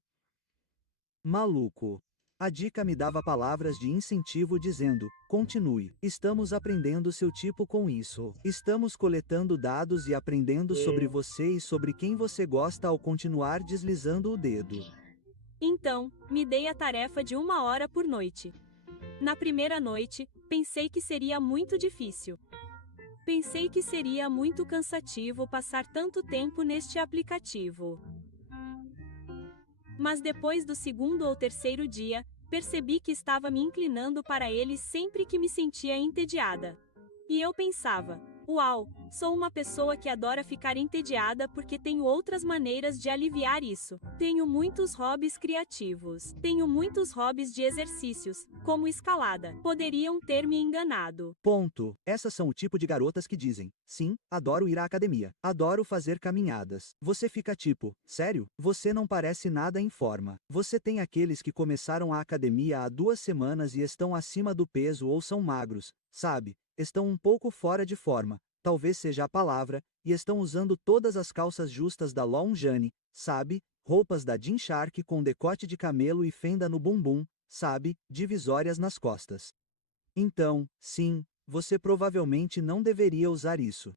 Maluco. A dica me dava palavras de incentivo dizendo: continue, estamos aprendendo seu tipo com isso. Estamos coletando dados e aprendendo sobre você e sobre quem você gosta ao continuar deslizando o dedo. Então, me dei a tarefa de 1 hora por noite. Na primeira noite, pensei que seria muito difícil. Pensei que seria muito cansativo passar tanto tempo neste aplicativo. Mas depois do segundo ou terceiro dia, percebi que estava me inclinando para ele sempre que me sentia entediada. E eu pensava: uau, sou uma pessoa que adora ficar entediada porque tenho outras maneiras de aliviar isso. Tenho muitos hobbies criativos. Tenho muitos hobbies de exercícios, como escalada. Poderiam ter me enganado. Ponto. Essas são o tipo de garotas que dizem: sim, adoro ir à academia. Adoro fazer caminhadas. Você fica tipo: sério? Você não parece nada em forma. Você tem aqueles que começaram a academia há 2 semanas e estão acima do peso ou são magros, sabe? Estão um pouco fora de forma, talvez seja a palavra, e estão usando todas as calças justas da Longane, sabe? Roupas da Jean Shark com decote de camelo e fenda no bumbum, sabe? Divisórias nas costas. Então, sim, você provavelmente não deveria usar isso.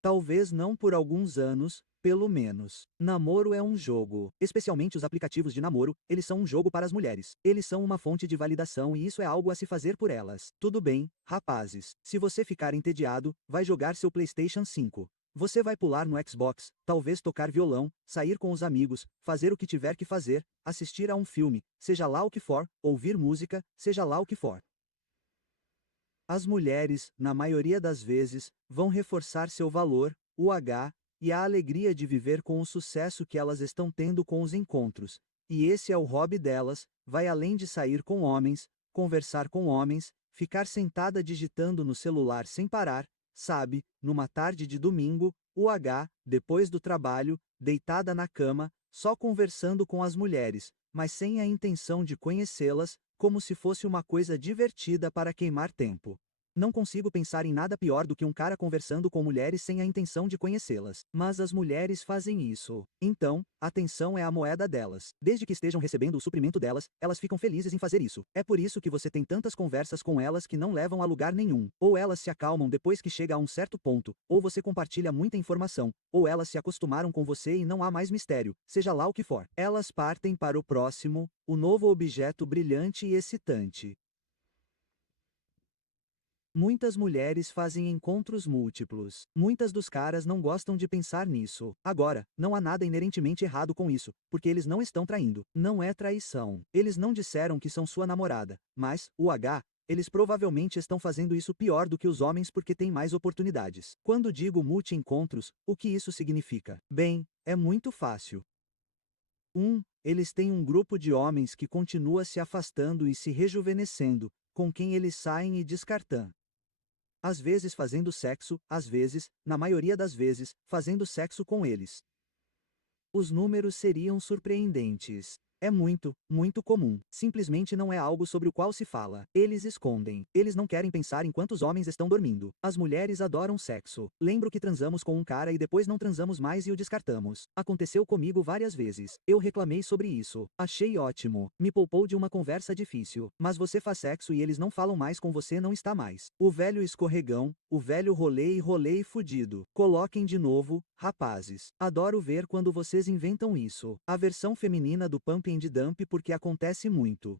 Talvez não por alguns anos, pelo menos. Namoro é um jogo. Especialmente os aplicativos de namoro, eles são um jogo para as mulheres. Eles são uma fonte de validação e isso é algo a se fazer por elas. Tudo bem, rapazes. Se você ficar entediado, vai jogar seu PlayStation 5. Você vai pular no Xbox, talvez tocar violão, sair com os amigos, fazer o que tiver que fazer, assistir a um filme, seja lá o que for, ouvir música, seja lá o que for. As mulheres, na maioria das vezes, vão reforçar seu valor, o H, e a alegria de viver com o sucesso que elas estão tendo com os encontros. E esse é o hobby delas, vai além de sair com homens, conversar com homens, ficar sentada digitando no celular sem parar, sabe, numa tarde de domingo, o H, depois do trabalho, deitada na cama, só conversando com as mulheres, mas sem a intenção de conhecê-las, como se fosse uma coisa divertida para queimar tempo. Não consigo pensar em nada pior do que um cara conversando com mulheres sem a intenção de conhecê-las. Mas as mulheres fazem isso. Então, atenção é a moeda delas. Desde que estejam recebendo o suprimento delas, elas ficam felizes em fazer isso. É por isso que você tem tantas conversas com elas que não levam a lugar nenhum. Ou elas se acalmam depois que chega a um certo ponto, ou você compartilha muita informação, ou elas se acostumaram com você e não há mais mistério, seja lá o que for. Elas partem para o próximo, o novo objeto brilhante e excitante. Muitas mulheres fazem encontros múltiplos. Muitas dos caras não gostam de pensar nisso. Agora, não há nada inerentemente errado com isso, porque eles não estão traindo. Não é traição. Eles não disseram que são sua namorada, mas, o H, eles provavelmente estão fazendo isso pior do que os homens porque têm mais oportunidades. Quando digo multi-encontros, o que isso significa? Bem, é muito fácil. 1. Eles têm um grupo de homens que continua se afastando e se rejuvenescendo, com quem eles saem e descartam. Às vezes fazendo sexo, às vezes, na maioria das vezes, fazendo sexo com eles. Os números seriam surpreendentes. É muito, muito comum. Simplesmente não é algo sobre o qual se fala. Eles escondem. Eles não querem pensar em quantos homens estão dormindo. As mulheres adoram sexo. Lembro que transamos com um cara e depois não transamos mais e o descartamos. Aconteceu comigo várias vezes. Eu reclamei sobre isso. Achei ótimo. Me poupou de uma conversa difícil. Mas você faz sexo e eles não falam mais com você, não está mais. O velho escorregão, o velho rolê fudido. Coloquem de novo, rapazes. Adoro ver quando vocês inventam isso. A versão feminina do Pump and Dump porque acontece muito.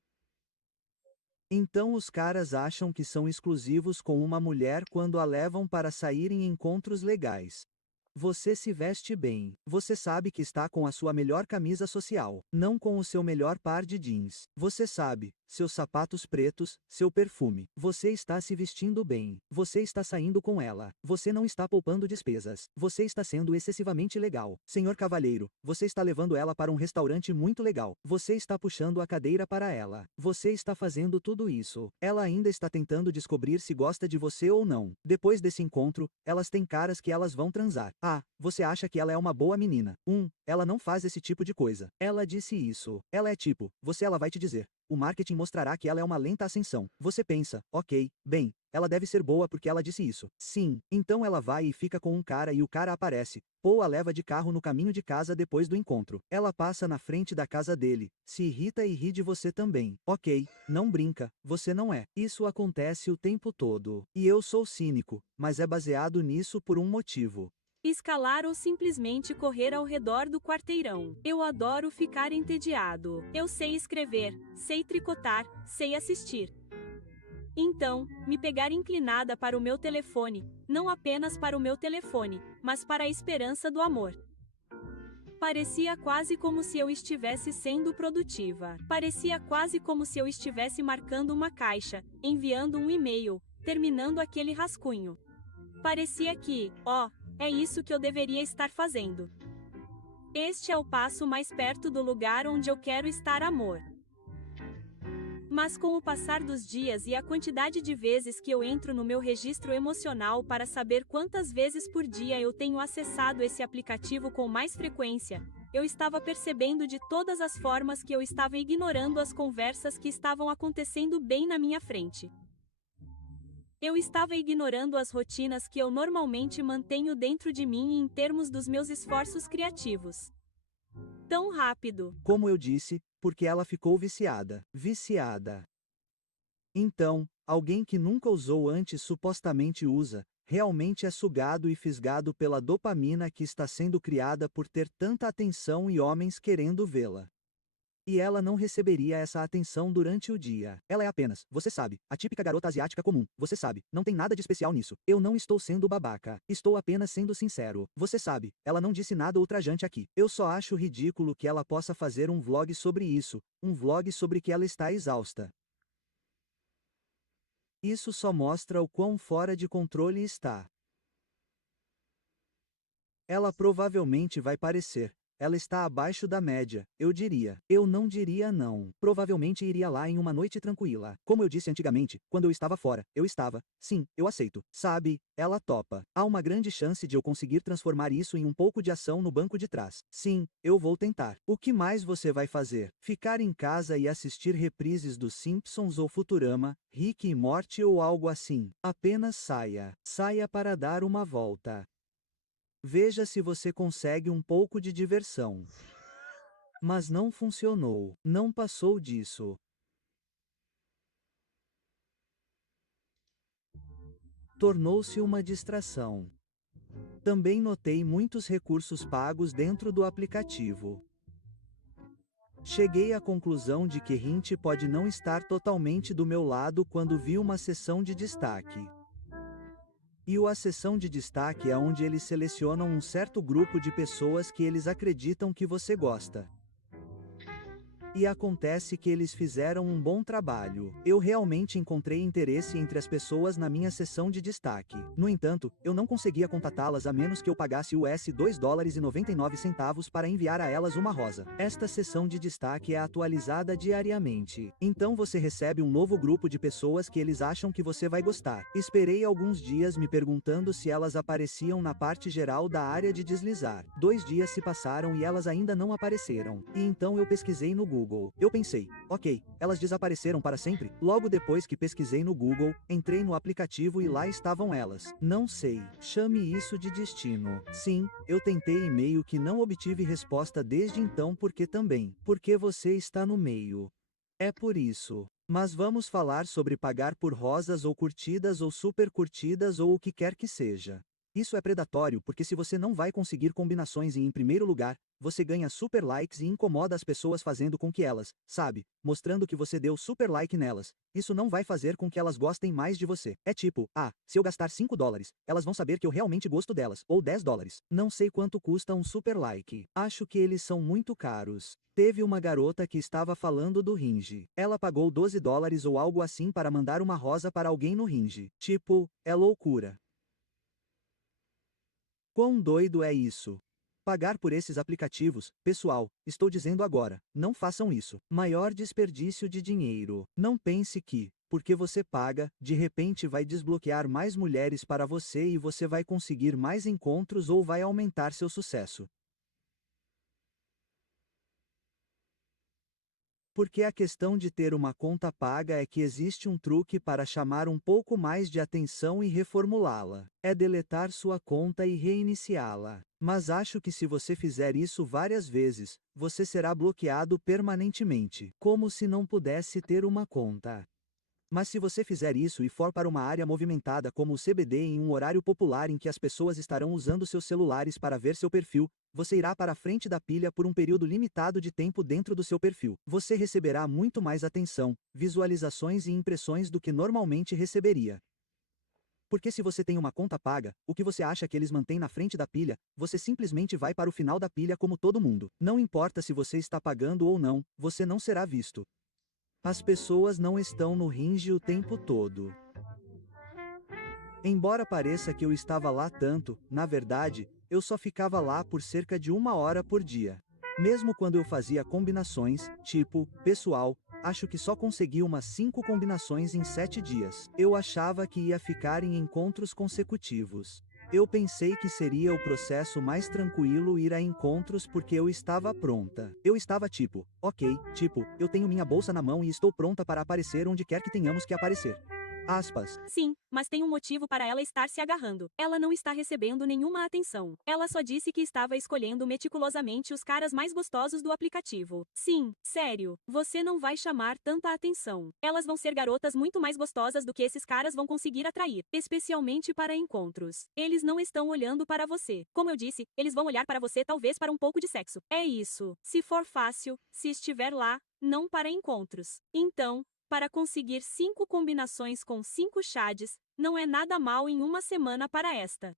Então os caras acham que são exclusivos com uma mulher quando a levam para sair em encontros legais. Você se veste bem. Você sabe que está com a sua melhor camisa social, não com o seu melhor par de jeans. Você sabe, seus sapatos pretos, seu perfume. Você está se vestindo bem. Você está saindo com ela. Você não está poupando despesas. Você está sendo excessivamente legal. Senhor cavalheiro, você está levando ela para um restaurante muito legal. Você está puxando a cadeira para ela. Você está fazendo tudo isso. Ela ainda está tentando descobrir se gosta de você ou não. Depois desse encontro, elas têm caras que elas vão transar. Ah, você acha que ela é uma boa menina. Ela não faz esse tipo de coisa. Ela disse isso. Ela é tipo, ela vai te dizer. O marketing mostrará que ela é uma lenta ascensão. Você pensa, ok, bem, ela deve ser boa porque ela disse isso. Sim, então ela vai e fica com um cara e o cara aparece. Paul a leva de carro no caminho de casa depois do encontro. Ela passa na frente da casa dele, se irrita e ri de você também. Ok, não brinca, você não é. Isso acontece o tempo todo. E eu sou cínico, mas é baseado nisso por um motivo. Escalar ou simplesmente correr ao redor do quarteirão. Eu adoro ficar entediado. Eu sei escrever, sei tricotar, sei assistir. Então, me pegar inclinada para o meu telefone, não apenas para o meu telefone, mas para a esperança do amor. Parecia quase como se eu estivesse sendo produtiva. Parecia quase como se eu estivesse marcando uma caixa, enviando um e-mail, terminando aquele rascunho. Parecia que, é isso que eu deveria estar fazendo. Este é o passo mais perto do lugar onde eu quero estar, amor. Mas com o passar dos dias e a quantidade de vezes que eu entro no meu registro emocional para saber quantas vezes por dia eu tenho acessado esse aplicativo com mais frequência, eu estava percebendo de todas as formas que eu estava ignorando as conversas que estavam acontecendo bem na minha frente. Eu estava ignorando as rotinas que eu normalmente mantenho dentro de mim em termos dos meus esforços criativos. Tão rápido. Como eu disse, porque ela ficou viciada. Viciada. Então, alguém que nunca usou antes supostamente usa, realmente é sugado e fisgado pela dopamina que está sendo criada por ter tanta atenção e homens querendo vê-la. E ela não receberia essa atenção durante o dia. Ela é apenas, você sabe, a típica garota asiática comum. Você sabe, não tem nada de especial nisso. Eu não estou sendo babaca. Estou apenas sendo sincero. Você sabe, ela não disse nada ultrajante aqui. Eu só acho ridículo que ela possa fazer um vlog sobre isso. Um vlog sobre que ela está exausta. Isso só mostra o quão fora de controle está. Ela provavelmente vai parecer. Ela está abaixo da média, eu diria. Eu não diria não. Provavelmente iria lá em uma noite tranquila. Como eu disse antigamente, quando eu estava fora, eu estava. Sim, eu aceito. Sabe, ela topa. Há uma grande chance de eu conseguir transformar isso em um pouco de ação no banco de trás. Sim, eu vou tentar. O que mais você vai fazer? Ficar em casa e assistir reprises dos Simpsons ou Futurama, Rick e Morty ou algo assim? Apenas saia. Saia para dar uma volta. Veja se você consegue um pouco de diversão. Mas não funcionou. Não passou disso. Tornou-se uma distração. Também notei muitos recursos pagos dentro do aplicativo. Cheguei à conclusão de que Hint pode não estar totalmente do meu lado quando vi uma seção de destaque. E a seção de destaque é onde eles selecionam um certo grupo de pessoas que eles acreditam que você gosta. E acontece que eles fizeram um bom trabalho. Eu realmente encontrei interesse entre as pessoas na minha seção de destaque. No entanto, eu não conseguia contatá-las a menos que eu pagasse US$ 2,99 para enviar a elas uma rosa. Esta seção de destaque é atualizada diariamente. Então você recebe um novo grupo de pessoas que eles acham que você vai gostar. Esperei alguns dias me perguntando se elas apareciam na parte geral da área de deslizar. 2 dias se passaram e elas ainda não apareceram. E então eu pesquisei no Google. Eu pensei, ok, elas desapareceram para sempre? Logo depois que pesquisei no Google, entrei no aplicativo e lá estavam elas. Não sei, chame isso de destino. Sim, eu tentei e-mail que não obtive resposta desde então porque você está no meio. É por isso. Mas vamos falar sobre pagar por rosas ou curtidas ou super curtidas ou o que quer que seja. Isso é predatório porque se você não vai conseguir combinações e em primeiro lugar, você ganha super likes e incomoda as pessoas fazendo com que elas, sabe, mostrando que você deu super like nelas. Isso não vai fazer com que elas gostem mais de você. É tipo, se eu gastar $5, elas vão saber que eu realmente gosto delas, ou $10. Não sei quanto custa um super like. Acho que eles são muito caros. Teve uma garota que estava falando do Hinge. Ela pagou $12 ou algo assim para mandar uma rosa para alguém no Hinge. Tipo, é loucura. Quão doido é isso? Pagar por esses aplicativos, pessoal, estou dizendo agora, não façam isso. Maior desperdício de dinheiro. Não pense que, porque você paga, de repente vai desbloquear mais mulheres para você e você vai conseguir mais encontros ou vai aumentar seu sucesso. Porque a questão de ter uma conta paga é que existe um truque para chamar um pouco mais de atenção e reformulá-la. É deletar sua conta e reiniciá-la. Mas acho que se você fizer isso várias vezes, você será bloqueado permanentemente, como se não pudesse ter uma conta. Mas se você fizer isso e for para uma área movimentada como o CBD em um horário popular em que as pessoas estarão usando seus celulares para ver seu perfil, você irá para a frente da pilha por um período limitado de tempo dentro do seu perfil. Você receberá muito mais atenção, visualizações e impressões do que normalmente receberia. Porque se você tem uma conta paga, o que você acha que eles mantêm na frente da pilha, você simplesmente vai para o final da pilha como todo mundo. Não importa se você está pagando ou não, você não será visto. As pessoas não estão no Hinge o tempo todo. Embora pareça que eu estava lá tanto, na verdade, eu só ficava lá por cerca de 1 hora por dia. Mesmo quando eu fazia combinações, tipo, pessoal, acho que só consegui umas 5 combinações em 7 dias. Eu achava que ia ficar em encontros consecutivos. Eu pensei que seria o processo mais tranquilo ir a encontros porque eu estava pronta. Eu estava tipo, ok, tipo, eu tenho minha bolsa na mão e estou pronta para aparecer onde quer que tenhamos que aparecer. Aspas. Sim, mas tem um motivo para ela estar se agarrando. Ela não está recebendo nenhuma atenção. Ela só disse que estava escolhendo meticulosamente os caras mais gostosos do aplicativo. Sim, sério, você não vai chamar tanta atenção. Elas vão ser garotas muito mais gostosas do que esses caras vão conseguir atrair, especialmente para encontros. Eles não estão olhando para você. Como eu disse, eles vão olhar para você talvez para um pouco de sexo. É isso. Se for fácil, se estiver lá, não para encontros. Então, para conseguir 5 combinações com 5 chades, não é nada mal em uma semana para esta.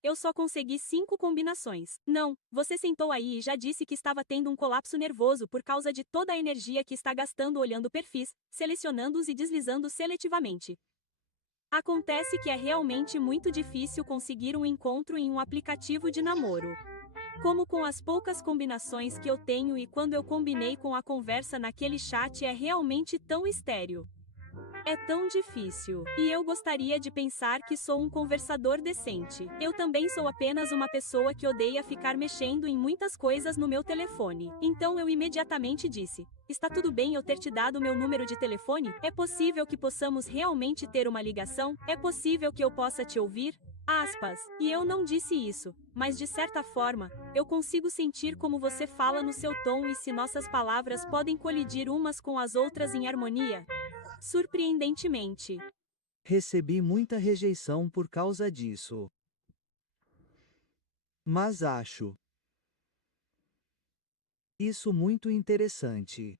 Eu só consegui 5 combinações. Não, você sentou aí e já disse que estava tendo um colapso nervoso por causa de toda a energia que está gastando olhando perfis, selecionando-os e deslizando seletivamente. Acontece que é realmente muito difícil conseguir um encontro em um aplicativo de namoro. Como com as poucas combinações que eu tenho e quando eu combinei com a conversa naquele chat é realmente tão estéril. É tão difícil. E eu gostaria de pensar que sou um conversador decente. Eu também sou apenas uma pessoa que odeia ficar mexendo em muitas coisas no meu telefone. Então eu imediatamente disse: está tudo bem eu ter te dado meu número de telefone? É possível que possamos realmente ter uma ligação? É possível que eu possa te ouvir? Aspas. E eu não disse isso, mas de certa forma, eu consigo sentir como você fala no seu tom e se nossas palavras podem colidir umas com as outras em harmonia. Surpreendentemente. Recebi muita rejeição por causa disso. Mas acho isso muito interessante.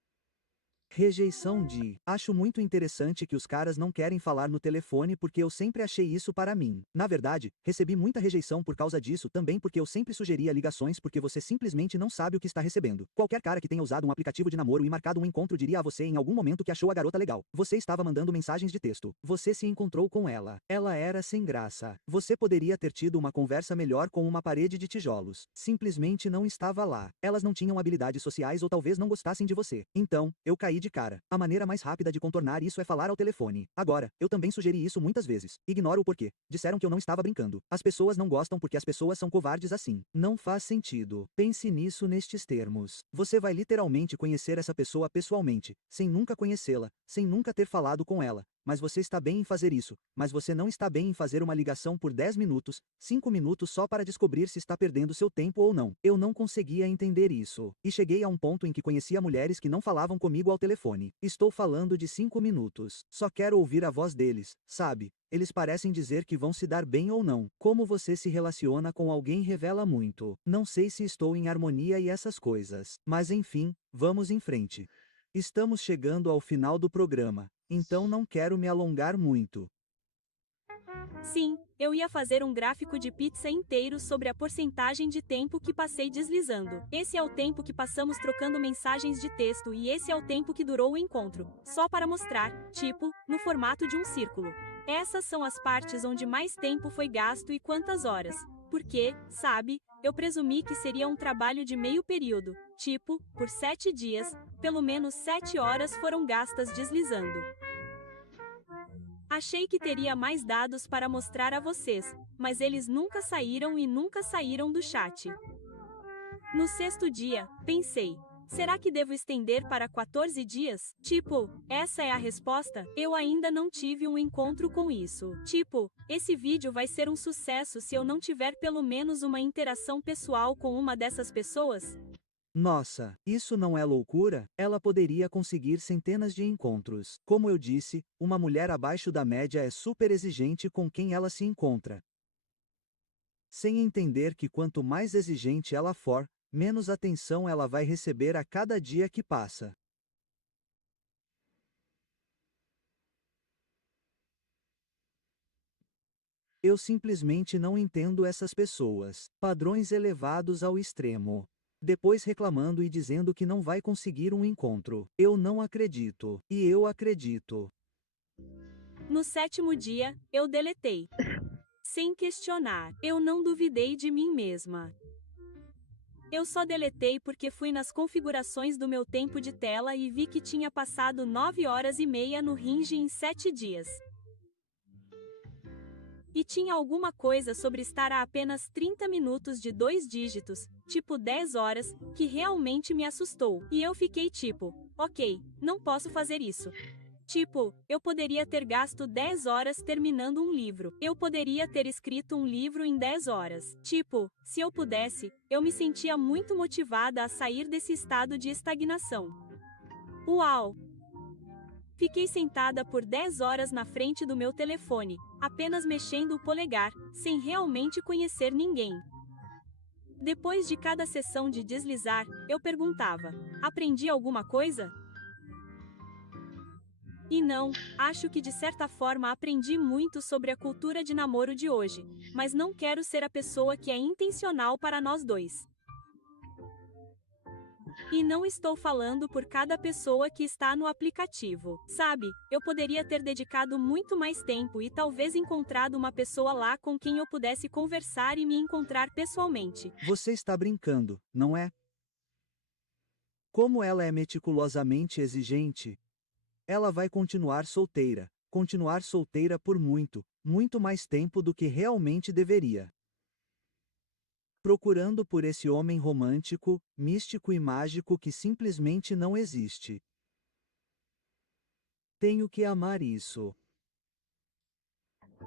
Rejeição de. Acho muito interessante que os caras não querem falar no telefone porque eu sempre achei isso para mim. Na verdade, recebi muita rejeição por causa disso também porque eu sempre sugeria ligações porque você simplesmente não sabe o que está recebendo. Qualquer cara que tenha usado um aplicativo de namoro e marcado um encontro diria a você em algum momento que achou a garota legal. Você estava mandando mensagens de texto. Você se encontrou com ela. Ela era sem graça. Você poderia ter tido uma conversa melhor com uma parede de tijolos. Simplesmente não estava lá. Elas não tinham habilidades sociais ou talvez não gostassem de você. Então, eu caí de cara. A maneira mais rápida de contornar isso é falar ao telefone. Agora, eu também sugeri isso muitas vezes. Ignoro o porquê. Disseram que eu não estava brincando. As pessoas não gostam porque as pessoas são covardes assim. Não faz sentido. Pense nisso nestes termos. Você vai literalmente conhecer essa pessoa pessoalmente, sem nunca conhecê-la, sem nunca ter falado com ela. mas você está bem em fazer isso, mas você não está bem em fazer uma ligação por 10 minutos, 5 minutos só para descobrir se está perdendo seu tempo ou não. Eu não conseguia entender isso. E cheguei a um ponto em que conhecia mulheres que não falavam comigo ao telefone. Estou falando de 5 minutos. Só quero ouvir a voz deles, sabe? Eles parecem dizer que vão se dar bem ou não. Como você se relaciona com alguém revela muito. Não sei se estou em harmonia e essas coisas. Mas enfim, vamos em frente. Estamos chegando ao final do programa, então não quero me alongar muito. Sim, eu ia fazer um gráfico de pizza inteiro sobre a porcentagem de tempo que passei deslizando. Esse é o tempo que passamos trocando mensagens de texto e esse é o tempo que durou o encontro. Só para mostrar, tipo, no formato de um círculo. Essas são as partes onde mais tempo foi gasto e quantas horas. Porque, sabe, eu presumi que seria um trabalho de meio período. Tipo, por 7 dias, pelo menos 7 horas foram gastas deslizando. Achei que teria mais dados para mostrar a vocês, mas eles nunca saíram e nunca saíram do chat. No 6º dia, pensei, será que devo estender para 14 dias? Tipo, essa é a resposta? Eu ainda não tive um encontro com isso. Tipo, esse vídeo vai ser um sucesso se eu não tiver pelo menos uma interação pessoal com uma dessas pessoas? Nossa, isso não é loucura? Ela poderia conseguir centenas de encontros. Como eu disse, uma mulher abaixo da média é super exigente com quem ela se encontra. Sem entender que quanto mais exigente ela for, menos atenção ela vai receber a cada dia que passa. Eu simplesmente não entendo essas pessoas. Padrões elevados ao extremo. Depois reclamando e dizendo que não vai conseguir um encontro. Eu não acredito. E eu acredito. No 7º dia, eu deletei. Sem questionar. Eu não duvidei de mim mesma. Eu só deletei porque fui nas configurações do meu tempo de tela e vi que tinha passado 9 horas e meia no Hinge em 7 dias. E tinha alguma coisa sobre estar a apenas 30 minutos de 2 dígitos, tipo 10 horas, que realmente me assustou. E eu fiquei tipo, ok, não posso fazer isso. Tipo, eu poderia ter gasto 10 horas terminando um livro. Eu poderia ter escrito um livro em 10 horas. Tipo, se eu pudesse, eu me sentia muito motivada a sair desse estado de estagnação. Uau! Fiquei sentada por 10 horas na frente do meu telefone, apenas mexendo o polegar, sem realmente conhecer ninguém. Depois de cada sessão de deslizar, eu perguntava: aprendi alguma coisa? E não, acho que de certa forma aprendi muito sobre a cultura de namoro de hoje, mas não quero ser a pessoa que é intencional para nós dois. E não estou falando por cada pessoa que está no aplicativo. Sabe, eu poderia ter dedicado muito mais tempo e talvez encontrado uma pessoa lá com quem eu pudesse conversar e me encontrar pessoalmente. Você está brincando, não é? Como ela é meticulosamente exigente? Ela vai continuar solteira por muito, muito mais tempo do que realmente deveria. Procurando por esse homem romântico, místico e mágico que simplesmente não existe. Tenho que amar isso.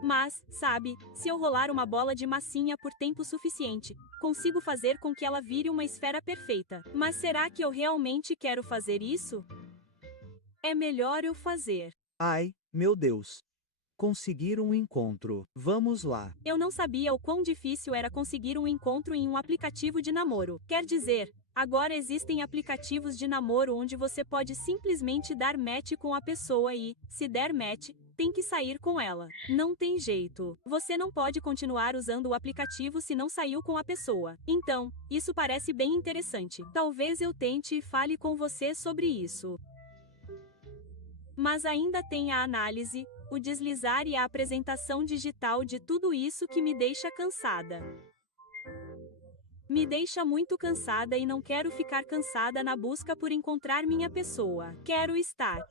Mas, sabe, se eu rolar uma bola de massinha por tempo suficiente, consigo fazer com que ela vire uma esfera perfeita. Mas será que eu realmente quero fazer isso? É melhor eu fazer. Ai, meu Deus. Conseguir um encontro. Vamos lá. Eu não sabia o quão difícil era conseguir um encontro em um aplicativo de namoro. Quer dizer, agora existem aplicativos de namoro onde você pode simplesmente dar match com a pessoa e, se der match, tem que sair com ela. Não tem jeito. Você não pode continuar usando o aplicativo se não saiu com a pessoa. Então, isso parece bem interessante. Talvez eu tente e fale com você sobre isso. Mas ainda tem a análise, o deslizar e a apresentação digital de tudo isso que me deixa cansada. Me deixa muito cansada e não quero ficar cansada na busca por encontrar minha pessoa. Quero estar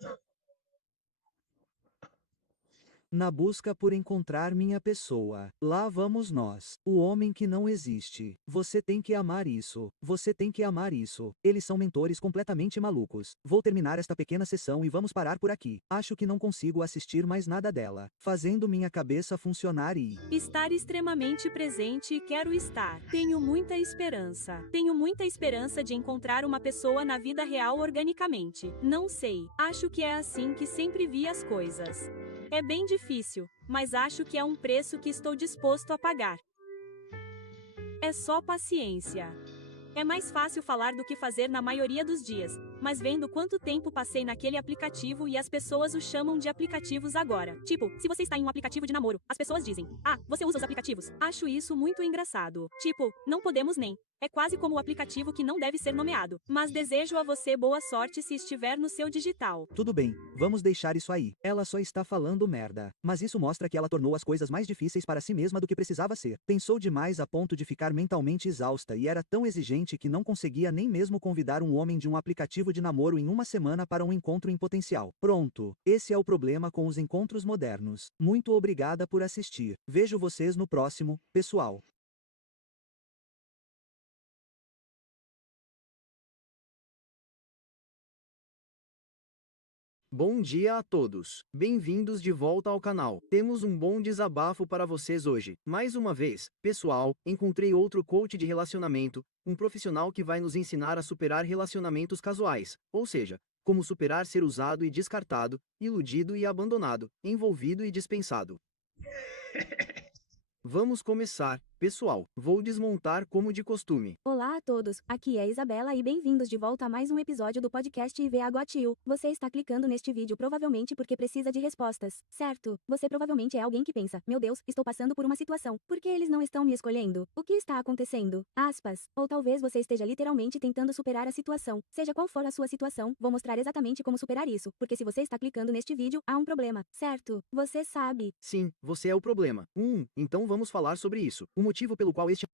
Na busca por encontrar minha pessoa. Lá vamos nós. O homem que não existe. Você tem que amar isso. Você tem que amar isso. Eles são mentores completamente malucos. Vou terminar esta pequena sessão e vamos parar por aqui. Acho que não consigo assistir mais nada dela. Fazendo minha cabeça funcionar e... Estar extremamente presente e quero estar. Tenho muita esperança. Tenho muita esperança de encontrar uma pessoa na vida real organicamente. Não sei. Acho que é assim que sempre vi as coisas. É bem difícil, mas acho que é um preço que estou disposto a pagar. É só paciência. É mais fácil falar do que fazer na maioria dos dias, mas vendo quanto tempo passei naquele aplicativo e as pessoas o chamam de aplicativos agora. Tipo, se você está em um aplicativo de namoro, as pessoas dizem: "Ah, você usa os aplicativos?" Acho isso muito engraçado. Tipo, não podemos nem. É quase como o aplicativo que não deve ser nomeado. Mas desejo a você boa sorte se estiver no seu digital. Tudo bem, vamos deixar isso aí. Ela só está falando merda. Mas isso mostra que ela tornou as coisas mais difíceis para si mesma do que precisava ser. Pensou demais a ponto de ficar mentalmente exausta e era tão exigente que não conseguia nem mesmo convidar um homem de um aplicativo de namoro em uma semana para um encontro em potencial. Pronto, esse é o problema com os encontros modernos. Muito obrigada por assistir. Vejo vocês no próximo, pessoal. Bom dia a todos. Bem-vindos de volta ao canal. Temos um bom desabafo para vocês hoje. Mais uma vez, pessoal, encontrei outro coach de relacionamento, um profissional que vai nos ensinar a superar relacionamentos casuais, ou seja, como superar ser usado e descartado, iludido e abandonado, envolvido e dispensado. Vamos começar, pessoal. Vou desmontar como de costume. Olá a todos, aqui é a Isabela e bem-vindos de volta a mais um episódio do podcast IVA Guatil. Você está clicando neste vídeo provavelmente porque precisa de respostas, certo? Você provavelmente é alguém que pensa: meu Deus, estou passando por uma situação. Por que eles não estão me escolhendo? O que está acontecendo? Aspas. Ou talvez você esteja literalmente tentando superar a situação. Seja qual for a sua situação, vou mostrar exatamente como superar isso, porque se você está clicando neste vídeo, há um problema, certo? Você sabe. Sim, você é o problema. Então vamos falar sobre isso. O motivo pelo qual este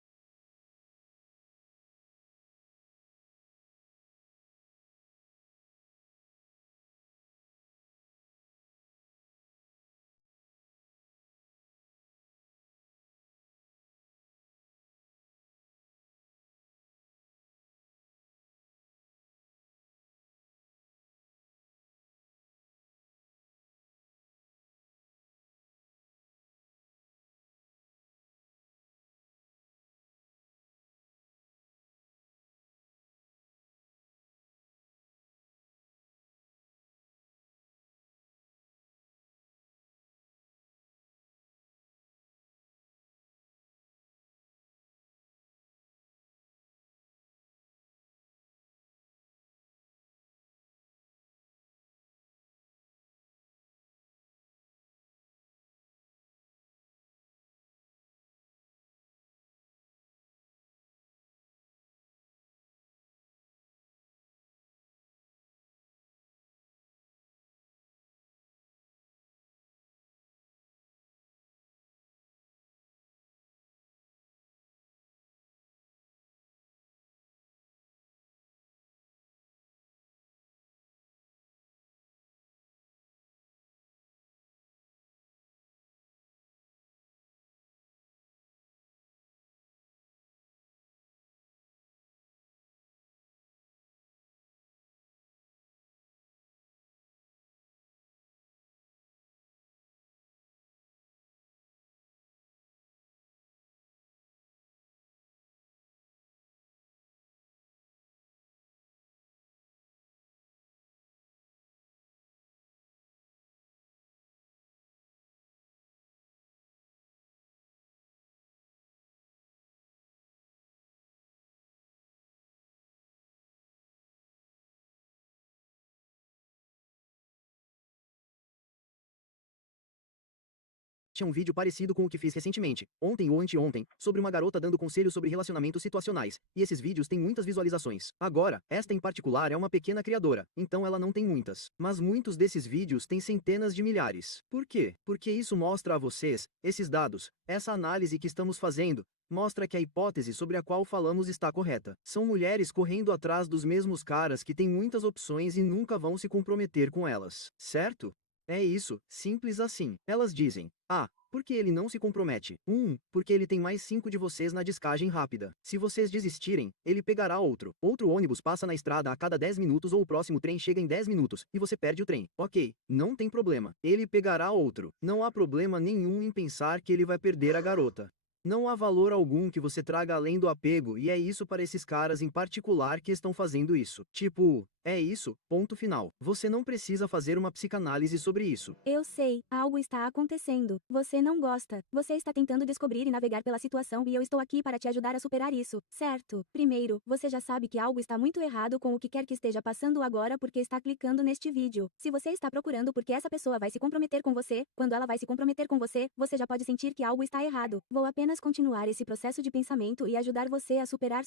tinha um vídeo parecido com o que fiz recentemente, ontem ou anteontem, sobre uma garota dando conselhos sobre relacionamentos situacionais, e esses vídeos têm muitas visualizações. Agora, esta em particular é uma pequena criadora, então ela não tem muitas. Mas muitos desses vídeos têm centenas de milhares. Por quê? Porque isso mostra a vocês, esses dados, essa análise que estamos fazendo, mostra que a hipótese sobre a qual falamos está correta. São mulheres correndo atrás dos mesmos caras que têm muitas opções e nunca vão se comprometer com elas, certo? É isso, simples assim. Elas dizem: ah, porque ele não se compromete. Porque ele tem mais 5 de vocês na descagem rápida. Se vocês desistirem, ele pegará outro. Outro ônibus passa na estrada a cada 10 minutos ou o próximo trem chega em 10 minutos, e você perde o trem. Ok, não tem problema. Ele pegará outro. Não há problema nenhum em pensar que ele vai perder a garota. Não há valor algum que você traga além do apego, e é isso para esses caras em particular que estão fazendo isso. Tipo, é isso, ponto final. Você não precisa fazer uma psicanálise sobre isso. Eu sei, algo está acontecendo. Você não gosta. Você está tentando descobrir e navegar pela situação e eu estou aqui para te ajudar a superar isso, certo? Primeiro, você já sabe que algo está muito errado com o que quer que esteja passando agora porque está clicando neste vídeo. Se você está procurando porque essa pessoa vai se comprometer com você, quando ela vai se comprometer com você, você já pode sentir que algo está errado. Vou apenas continuar esse processo de pensamento e ajudar você a superar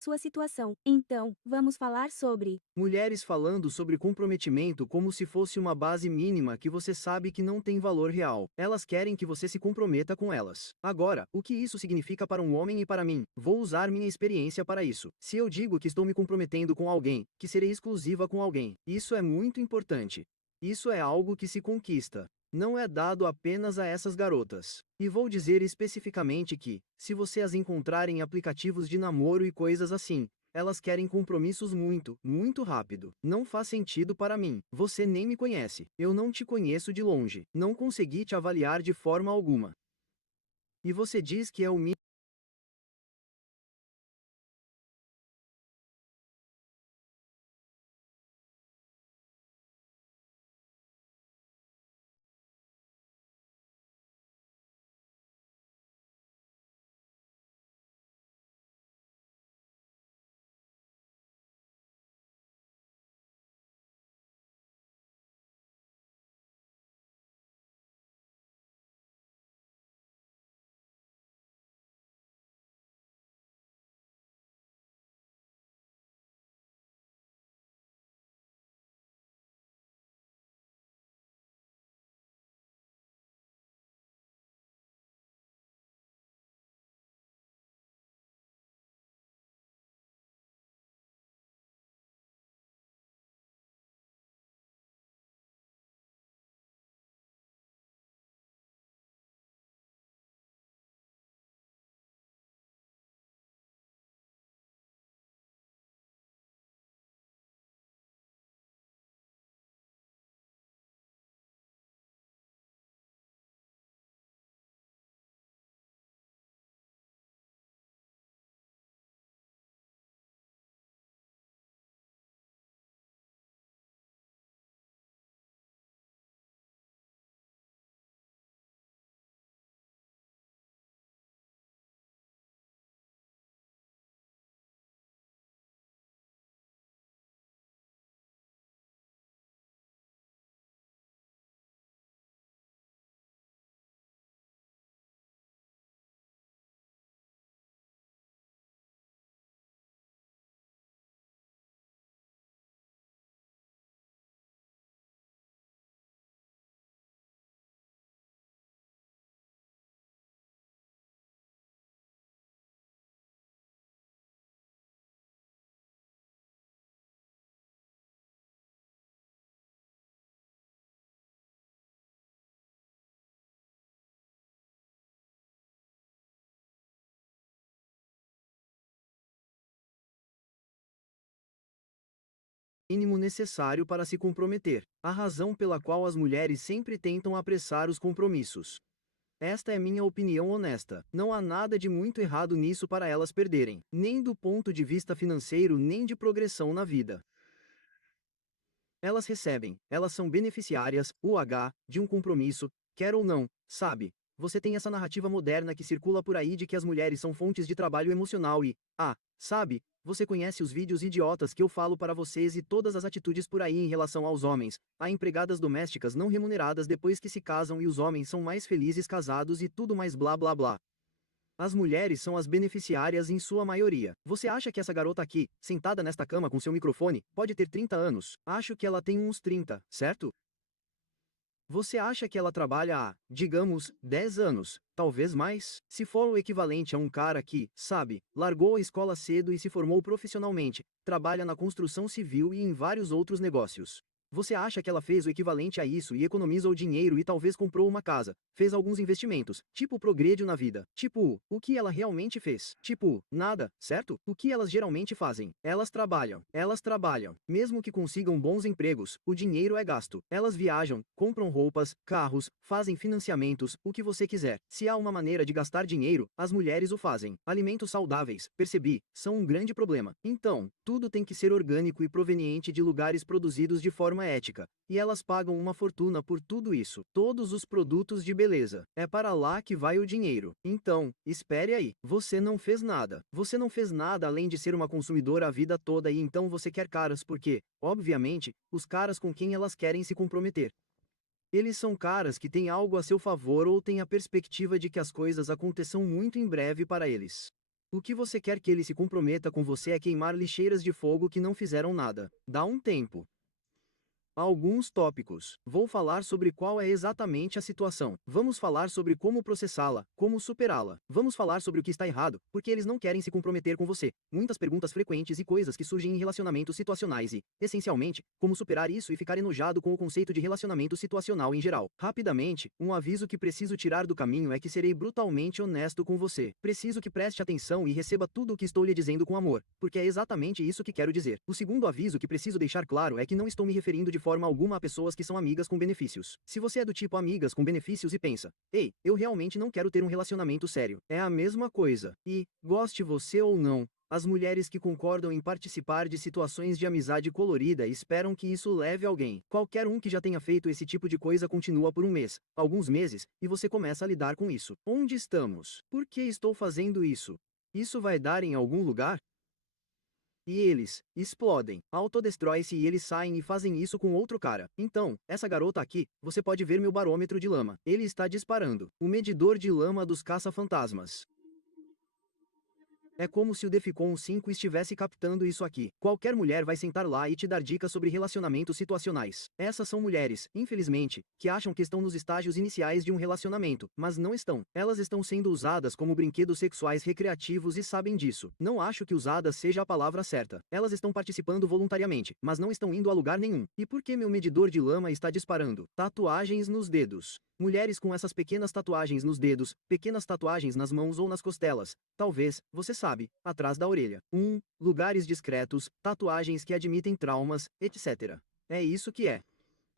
sua situação. Então, vamos falar sobre Mulheres falando sobre comprometimento como se fosse uma base mínima que você sabe que não tem valor real. Elas querem que você se comprometa com elas. Agora, o que isso significa para um homem e para mim? Vou usar minha experiência para isso. Se eu digo que estou me comprometendo com alguém, que serei exclusiva com alguém, isso é muito importante. Isso é algo que se conquista. Não é dado apenas a essas garotas. E vou dizer especificamente que, se você as encontrar em aplicativos de namoro e coisas assim, elas querem compromissos muito rápido. Não faz sentido para mim. Você nem me conhece. Eu não te conheço de longe. Não consegui te avaliar de forma alguma. E você diz que é o mínimo necessário para se comprometer. A razão pela qual as mulheres sempre tentam apressar os compromissos. Esta é minha opinião honesta. Não há nada de muito errado nisso para elas perderem, nem do ponto de vista financeiro nem de progressão na vida. Elas recebem, elas são beneficiárias, de um compromisso, quer ou não, sabe? Você tem essa narrativa moderna que circula por aí de que as mulheres são fontes de trabalho emocional e, sabe? Você conhece os vídeos idiotas que eu falo para vocês e todas as atitudes por aí em relação aos homens, a empregadas domésticas não remuneradas depois que se casam e os homens são mais felizes casados e tudo mais blá blá blá. As mulheres são as beneficiárias em sua maioria. Você acha que essa garota aqui, sentada nesta cama com seu microfone, pode ter 30 anos? Acho que ela tem uns 30, certo? Você acha que ela trabalha há, digamos, 10 anos, talvez mais? Se for o equivalente a um cara que, sabe, largou a escola cedo e se formou profissionalmente, trabalha na construção civil e em vários outros negócios. Você acha que ela fez o equivalente a isso e economizou dinheiro e talvez comprou uma casa, fez alguns investimentos, tipo progredio na vida? Tipo, o que ela realmente fez? Tipo, nada, certo? O que elas geralmente fazem? Elas trabalham, mesmo que consigam bons empregos, o dinheiro é gasto. Elas viajam, compram roupas, carros, fazem financiamentos, o que você quiser. Se há uma maneira de gastar dinheiro, as mulheres o fazem. Alimentos saudáveis, percebi, são um grande problema. Então, tudo tem que ser orgânico e proveniente de lugares produzidos de forma ética, e elas pagam uma fortuna por tudo isso. Todos os produtos de beleza. É para lá que vai o dinheiro. Então, espere aí. Você não fez nada. Você não fez nada além de ser uma consumidora a vida toda e então você quer caras porque, obviamente, os caras com quem elas querem se comprometer. Eles são caras que têm algo a seu favor ou têm a perspectiva de que as coisas aconteçam muito em breve para eles. O que você quer que ele se comprometa com você é queimar lixeiras de fogo que não fizeram nada. Dá um tempo. Alguns tópicos. Vou falar sobre qual é exatamente a situação. Vamos falar sobre como processá-la, como superá-la. Vamos falar sobre o que está errado, porque eles não querem se comprometer com você. Muitas perguntas frequentes e coisas que surgem em relacionamentos situacionais e, essencialmente, como superar isso e ficar enojado com o conceito de relacionamento situacional em geral. Rapidamente, um aviso que preciso tirar do caminho é que serei brutalmente honesto com você. Preciso que preste atenção e receba tudo o que estou lhe dizendo com amor, porque é exatamente isso que quero dizer. O segundo aviso que preciso deixar claro é que não estou me referindo de forma alguma a pessoas que são amigas com benefícios. Se você é do tipo amigas com benefícios e pensa, ei, eu realmente não quero ter um relacionamento sério, é a mesma coisa. E, goste você ou não, as mulheres que concordam em participar de situações de amizade colorida esperam que isso leve alguém. Qualquer um que já tenha feito esse tipo de coisa continua por um mês, alguns meses, e você começa a lidar com isso. Onde estamos? Por que estou fazendo isso? Isso vai dar em algum lugar? E eles explodem, autodestrói-se e eles saem e fazem isso com outro cara. Então, essa garota aqui, você pode ver meu barômetro de lama. Ele está disparando. O medidor de lama dos caça-fantasmas. É como se o Defcon 5 estivesse captando isso aqui. Qualquer mulher vai sentar lá e te dar dicas sobre relacionamentos situacionais. Essas são mulheres, infelizmente, que acham que estão nos estágios iniciais de um relacionamento, mas não estão. Elas estão sendo usadas como brinquedos sexuais recreativos e sabem disso. Não acho que usadas seja a palavra certa. Elas estão participando voluntariamente, mas não estão indo a lugar nenhum. E por que meu medidor de lama está disparando? Tatuagens nos dedos. Mulheres com essas pequenas tatuagens nos dedos, pequenas tatuagens nas mãos ou nas costelas. Talvez, você sabe, atrás da orelha. Lugares discretos, tatuagens que admitem traumas, etc. É isso que é.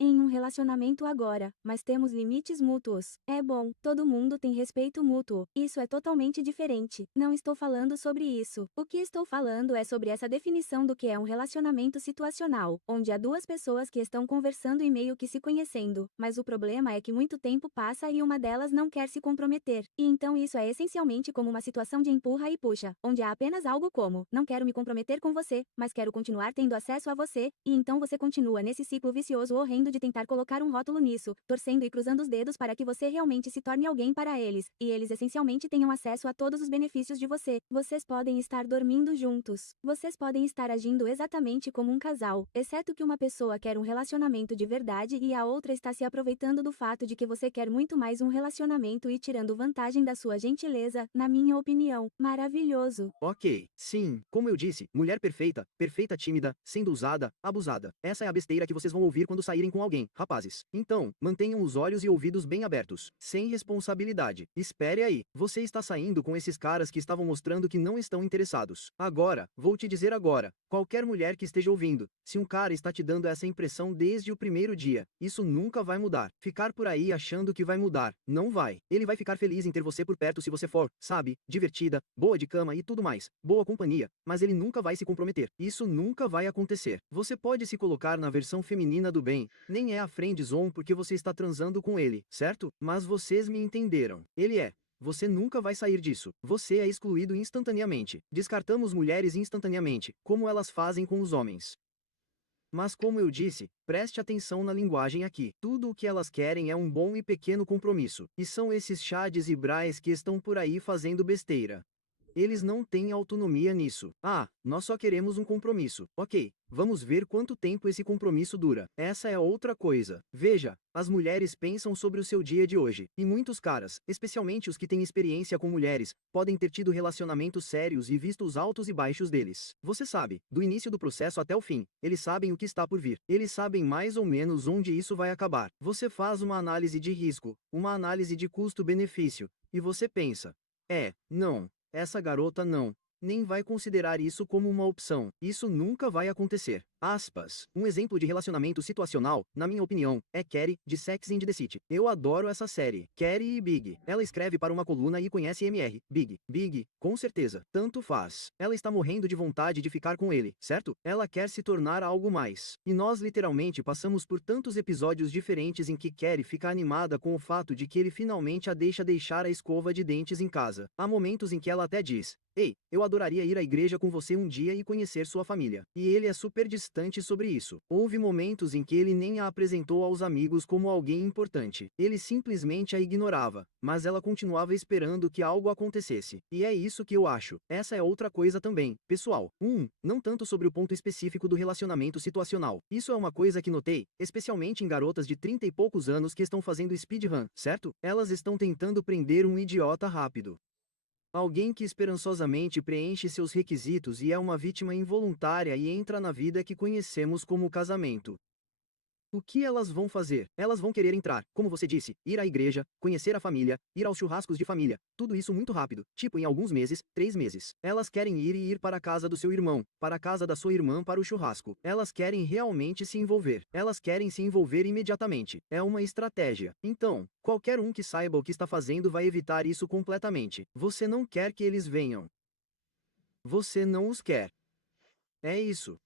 Em um relacionamento agora, mas temos limites mútuos. É bom, todo mundo tem respeito mútuo. Isso é totalmente diferente. Não estou falando sobre isso. O que estou falando é sobre essa definição do que é um relacionamento situacional, onde há duas pessoas que estão conversando e meio que se conhecendo, mas o problema é que muito tempo passa e uma delas não quer se comprometer. E então isso é essencialmente como uma situação de empurra e puxa, onde há apenas algo como, não quero me comprometer com você, mas quero continuar tendo acesso a você, e então você continua nesse ciclo vicioso horrendo de tentar colocar um rótulo nisso, torcendo e cruzando os dedos para que você realmente se torne alguém para eles, e eles essencialmente tenham acesso a todos os benefícios de você. Vocês podem estar dormindo juntos. Vocês podem estar agindo exatamente como um casal, exceto que uma pessoa quer um relacionamento de verdade e a outra está se aproveitando do fato de que você quer muito mais um relacionamento e tirando vantagem da sua gentileza, na minha opinião. Maravilhoso. Ok, sim, como eu disse, mulher perfeita, perfeita tímida, sendo usada, abusada. Essa é a besteira que vocês vão ouvir quando saírem com alguém, rapazes. Então, mantenham os olhos e ouvidos bem abertos, sem responsabilidade. Espere aí, você está saindo com esses caras que estavam mostrando que não estão interessados. Agora, vou te dizer agora, qualquer mulher que esteja ouvindo, se um cara está te dando essa impressão desde o primeiro dia, isso nunca vai mudar. Ficar por aí achando que vai mudar, não vai. Ele vai ficar feliz em ter você por perto se você for, sabe, divertida, boa de cama e tudo mais, boa companhia, mas ele nunca vai se comprometer. Isso nunca vai acontecer. Você pode se colocar na versão feminina do bem, nem é a friend zone porque você está transando com ele, certo? Mas vocês me entenderam. Ele é. Você nunca vai sair disso. Você é excluído instantaneamente. Descartamos mulheres instantaneamente, como elas fazem com os homens. Mas como eu disse, preste atenção na linguagem aqui. Tudo o que elas querem é um bom e pequeno compromisso. E são esses chades e brais que estão por aí fazendo besteira. Eles não têm autonomia nisso. Ah, nós só queremos um compromisso. Ok, vamos ver quanto tempo esse compromisso dura. Essa é outra coisa. Veja, as mulheres pensam sobre o seu dia de hoje. E muitos caras, especialmente os que têm experiência com mulheres, podem ter tido relacionamentos sérios e visto os altos e baixos deles. Você sabe, do início do processo até o fim, eles sabem o que está por vir. Eles sabem mais ou menos onde isso vai acabar. Você faz uma análise de risco, uma análise de custo-benefício, e você pensa, não. Essa garota não, nem vai considerar isso como uma opção. Isso nunca vai acontecer. Aspas. Um exemplo de relacionamento situacional, na minha opinião, é Carrie, de Sex and the City. Eu adoro essa série. Carrie e Big. Ela escreve para uma coluna e conhece MR. Big, com certeza. Tanto faz. Ela está morrendo de vontade de ficar com ele, certo? Ela quer se tornar algo mais. E nós literalmente passamos por tantos episódios diferentes em que Carrie fica animada com o fato de que ele finalmente a deixa deixar a escova de dentes em casa. Há momentos em que ela até diz, Ei, eu adoraria ir à igreja com você um dia e conhecer sua família. E ele é super distante sobre isso. Houve momentos em que ele nem a apresentou aos amigos como alguém importante. Ele simplesmente a ignorava, mas ela continuava esperando que algo acontecesse. E é isso que eu acho. Essa é outra coisa também, pessoal. Não tanto sobre o ponto específico do relacionamento situacional. Isso é uma coisa que notei, especialmente em garotas de 30 e poucos anos que estão fazendo speedrun, certo? Elas estão tentando prender um idiota rápido. Alguém que esperançosamente preenche seus requisitos e é uma vítima involuntária e entra na vida que conhecemos como casamento. O que elas vão fazer? Elas vão querer entrar, como você disse, ir à igreja, conhecer a família, ir aos churrascos de família, tudo isso muito rápido, tipo em alguns meses, 3 meses. Elas querem ir e ir para a casa do seu irmão, para a casa da sua irmã para o churrasco. Elas querem realmente se envolver. Elas querem se envolver imediatamente. É uma estratégia. Então, qualquer um que saiba o que está fazendo vai evitar isso completamente. Você não quer que eles venham. Você não os quer. É isso.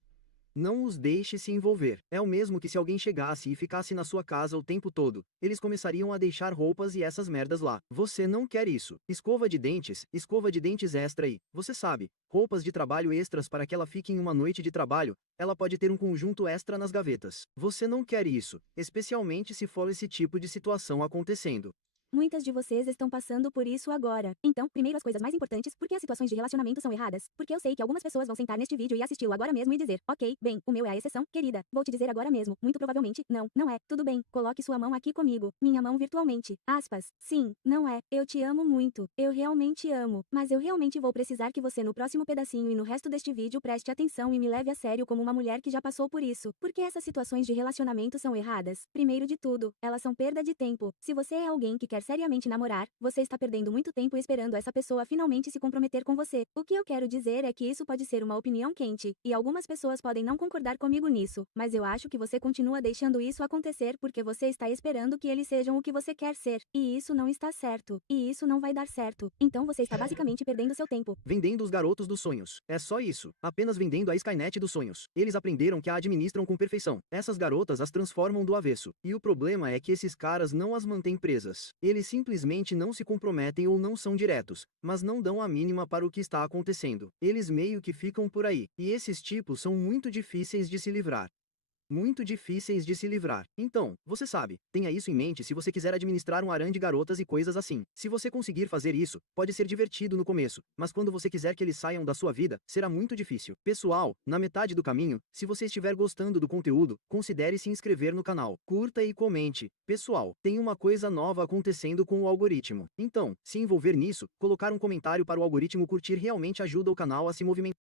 Não os deixe se envolver. É o mesmo que se alguém chegasse e ficasse na sua casa o tempo todo. Eles começariam a deixar roupas e essas merdas lá. Você não quer isso. Escova de dentes extra e, você sabe, roupas de trabalho extras para que ela fique em uma noite de trabalho. Ela pode ter um conjunto extra nas gavetas. Você não quer isso, especialmente se for esse tipo de situação acontecendo. Muitas de vocês estão passando por isso agora. Então, primeiro as coisas mais importantes, por que as situações de relacionamento são erradas? Porque eu sei que algumas pessoas vão sentar neste vídeo e assisti-lo agora mesmo e dizer, ok, bem, o meu é a exceção, querida. Vou te dizer agora mesmo, muito provavelmente, não, não é. Tudo bem, coloque sua mão aqui comigo. Minha mão virtualmente. Aspas. Sim, não é. Eu te amo muito. Eu realmente amo. Mas eu realmente vou precisar que você no próximo pedacinho e no resto deste vídeo preste atenção e me leve a sério como uma mulher que já passou por isso. Porque essas situações de relacionamento são erradas? Primeiro de tudo, elas são perda de tempo. Se você é alguém que quer seriamente namorar, você está perdendo muito tempo esperando essa pessoa finalmente se comprometer com você. O que eu quero dizer é que isso pode ser uma opinião quente, e algumas pessoas podem não concordar comigo nisso, mas eu acho que você continua deixando isso acontecer porque você está esperando que eles sejam o que você quer ser, e isso não está certo, e isso não vai dar certo. Então você está basicamente perdendo seu tempo. Vendendo os garotos dos sonhos. É só isso. Apenas vendendo a Skynet dos sonhos. Eles aprenderam que a administram com perfeição. Essas garotas as transformam do avesso. E o problema é que esses caras não as mantêm presas. Eles simplesmente não se comprometem ou não são diretos, mas não dão a mínima para o que está acontecendo. Eles meio que ficam por aí. E esses tipos são muito difíceis de se livrar. Muito difíceis de se livrar. Então, você sabe, tenha isso em mente se você quiser administrar um harém de garotas e coisas assim. Se você conseguir fazer isso, pode ser divertido no começo, mas quando você quiser que eles saiam da sua vida, será muito difícil. Pessoal, na metade do caminho, se você estiver gostando do conteúdo, considere se inscrever no canal, curta e comente. Pessoal, tem uma coisa nova acontecendo com o algoritmo. Então, se envolver nisso, colocar um comentário para o algoritmo curtir realmente ajuda o canal a se movimentar.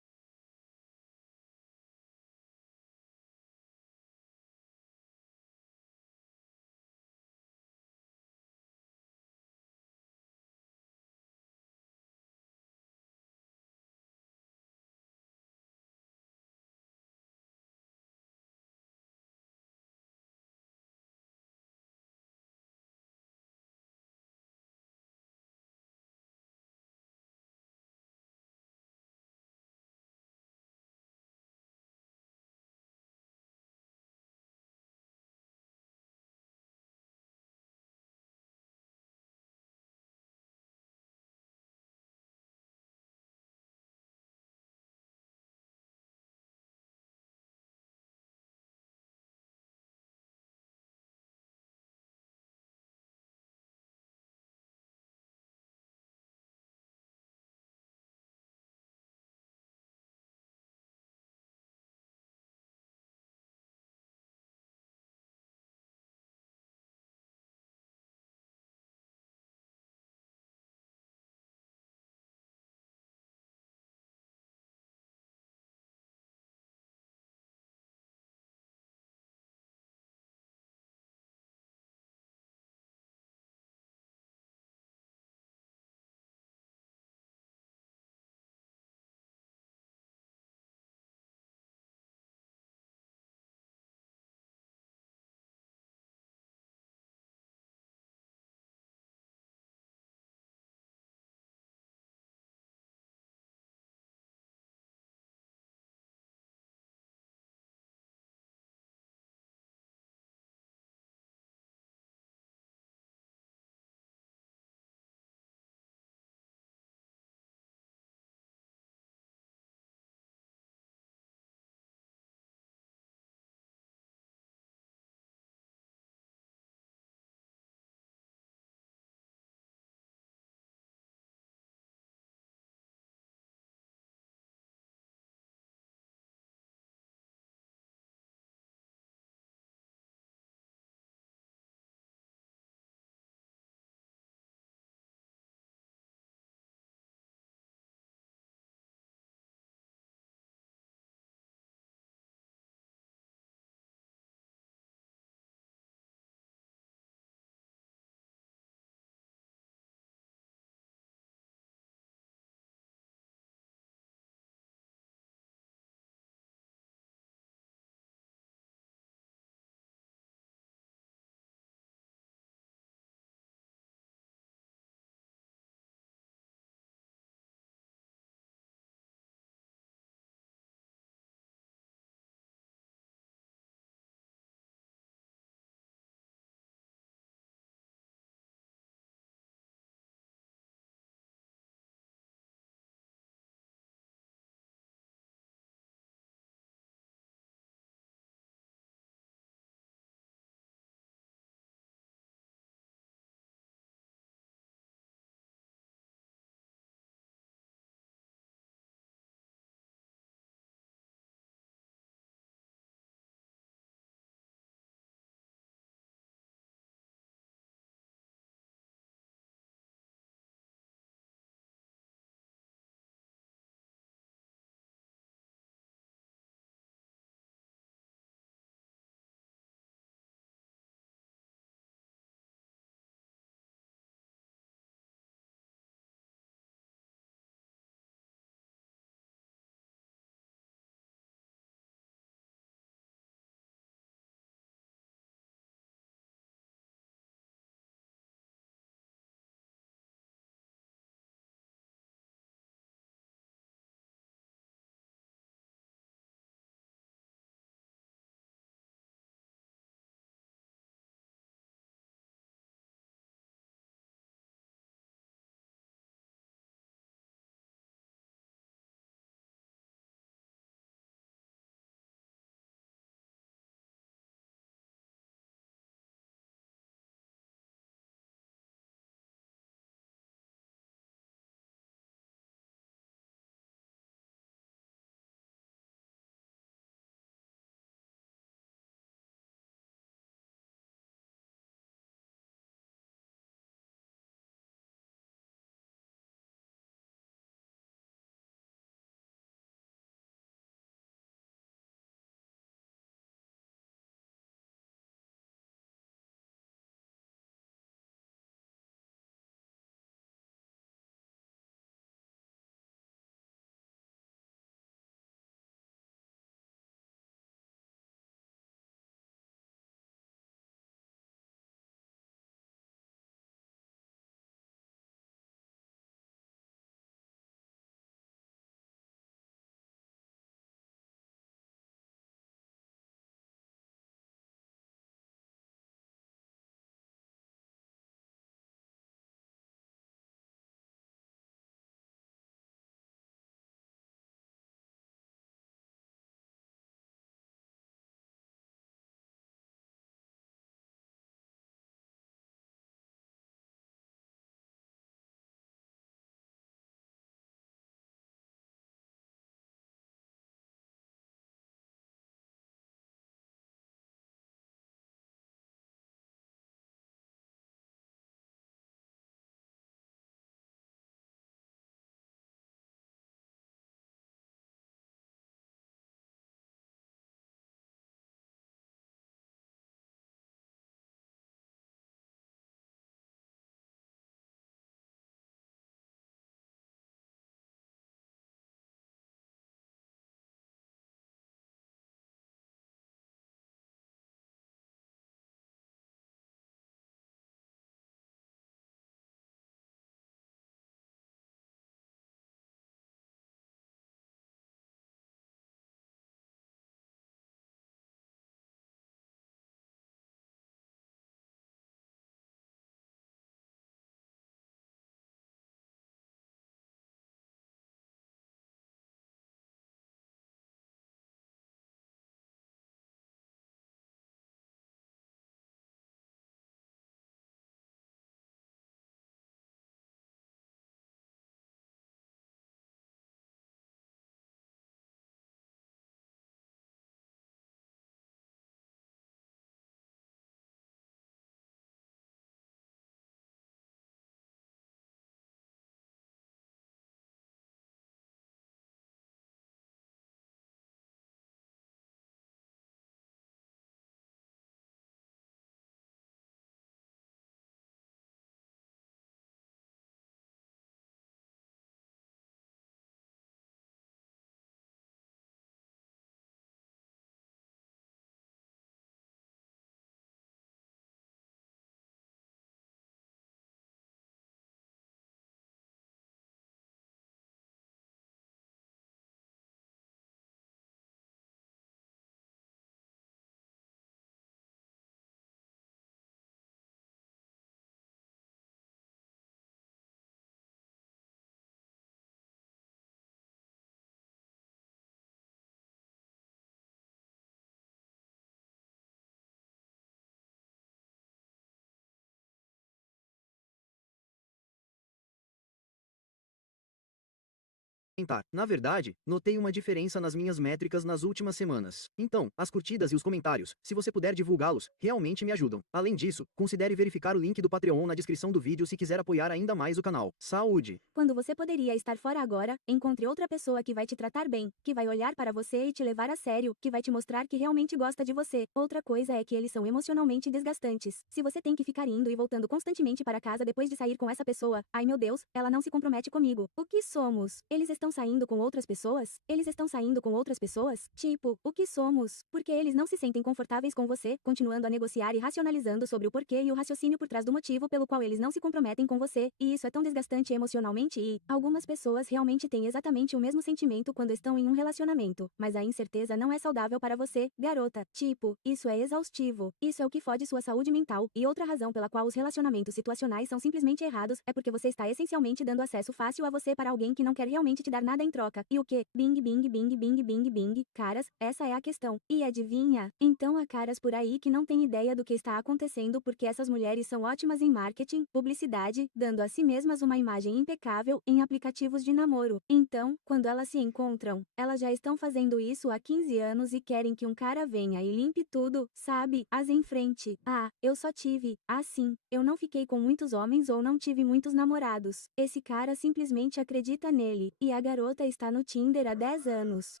comentar. Na verdade, notei uma diferença nas minhas métricas nas últimas semanas. Então, as curtidas e os comentários, se você puder divulgá-los, realmente me ajudam. Além disso, considere verificar o link do Patreon na descrição do vídeo se quiser apoiar ainda mais o canal. Saúde! Quando você poderia estar fora agora, encontre outra pessoa que vai te tratar bem, que vai olhar para você e te levar a sério, que vai te mostrar que realmente gosta de você. Outra coisa é que eles são emocionalmente desgastantes. Se você tem que ficar indo e voltando constantemente para casa depois de sair com essa pessoa, ai meu Deus, ela não se compromete comigo. O que somos? Eles estão saindo com outras pessoas? Eles estão saindo com outras pessoas? Tipo, o que somos? Porque eles não se sentem confortáveis com você, continuando a negociar e racionalizando sobre o porquê e o raciocínio por trás do motivo pelo qual eles não se comprometem com você, e isso é tão desgastante emocionalmente e algumas pessoas realmente têm exatamente o mesmo sentimento quando estão em um relacionamento, mas a incerteza não é saudável para você, garota. Tipo, isso é exaustivo. Isso é o que fode sua saúde mental, e outra razão pela qual os relacionamentos situacionais são simplesmente errados é porque você está essencialmente dando acesso fácil a você para alguém que não quer realmente te dar nada em troca. E o que? Bing, bing, bing, bing, bing, bing. Caras, essa é a questão. E adivinha? Então há caras por aí que não têm ideia do que está acontecendo porque essas mulheres são ótimas em marketing, publicidade, dando a si mesmas uma imagem impecável em aplicativos de namoro. Então, quando elas se encontram, elas já estão fazendo isso há 15 anos e querem que um cara venha e limpe tudo, sabe? As em frente. Ah, eu só tive. Ah, sim. Eu não fiquei com muitos homens ou não tive muitos namorados. Esse cara simplesmente acredita nele. E a garota está no Tinder há 10 anos.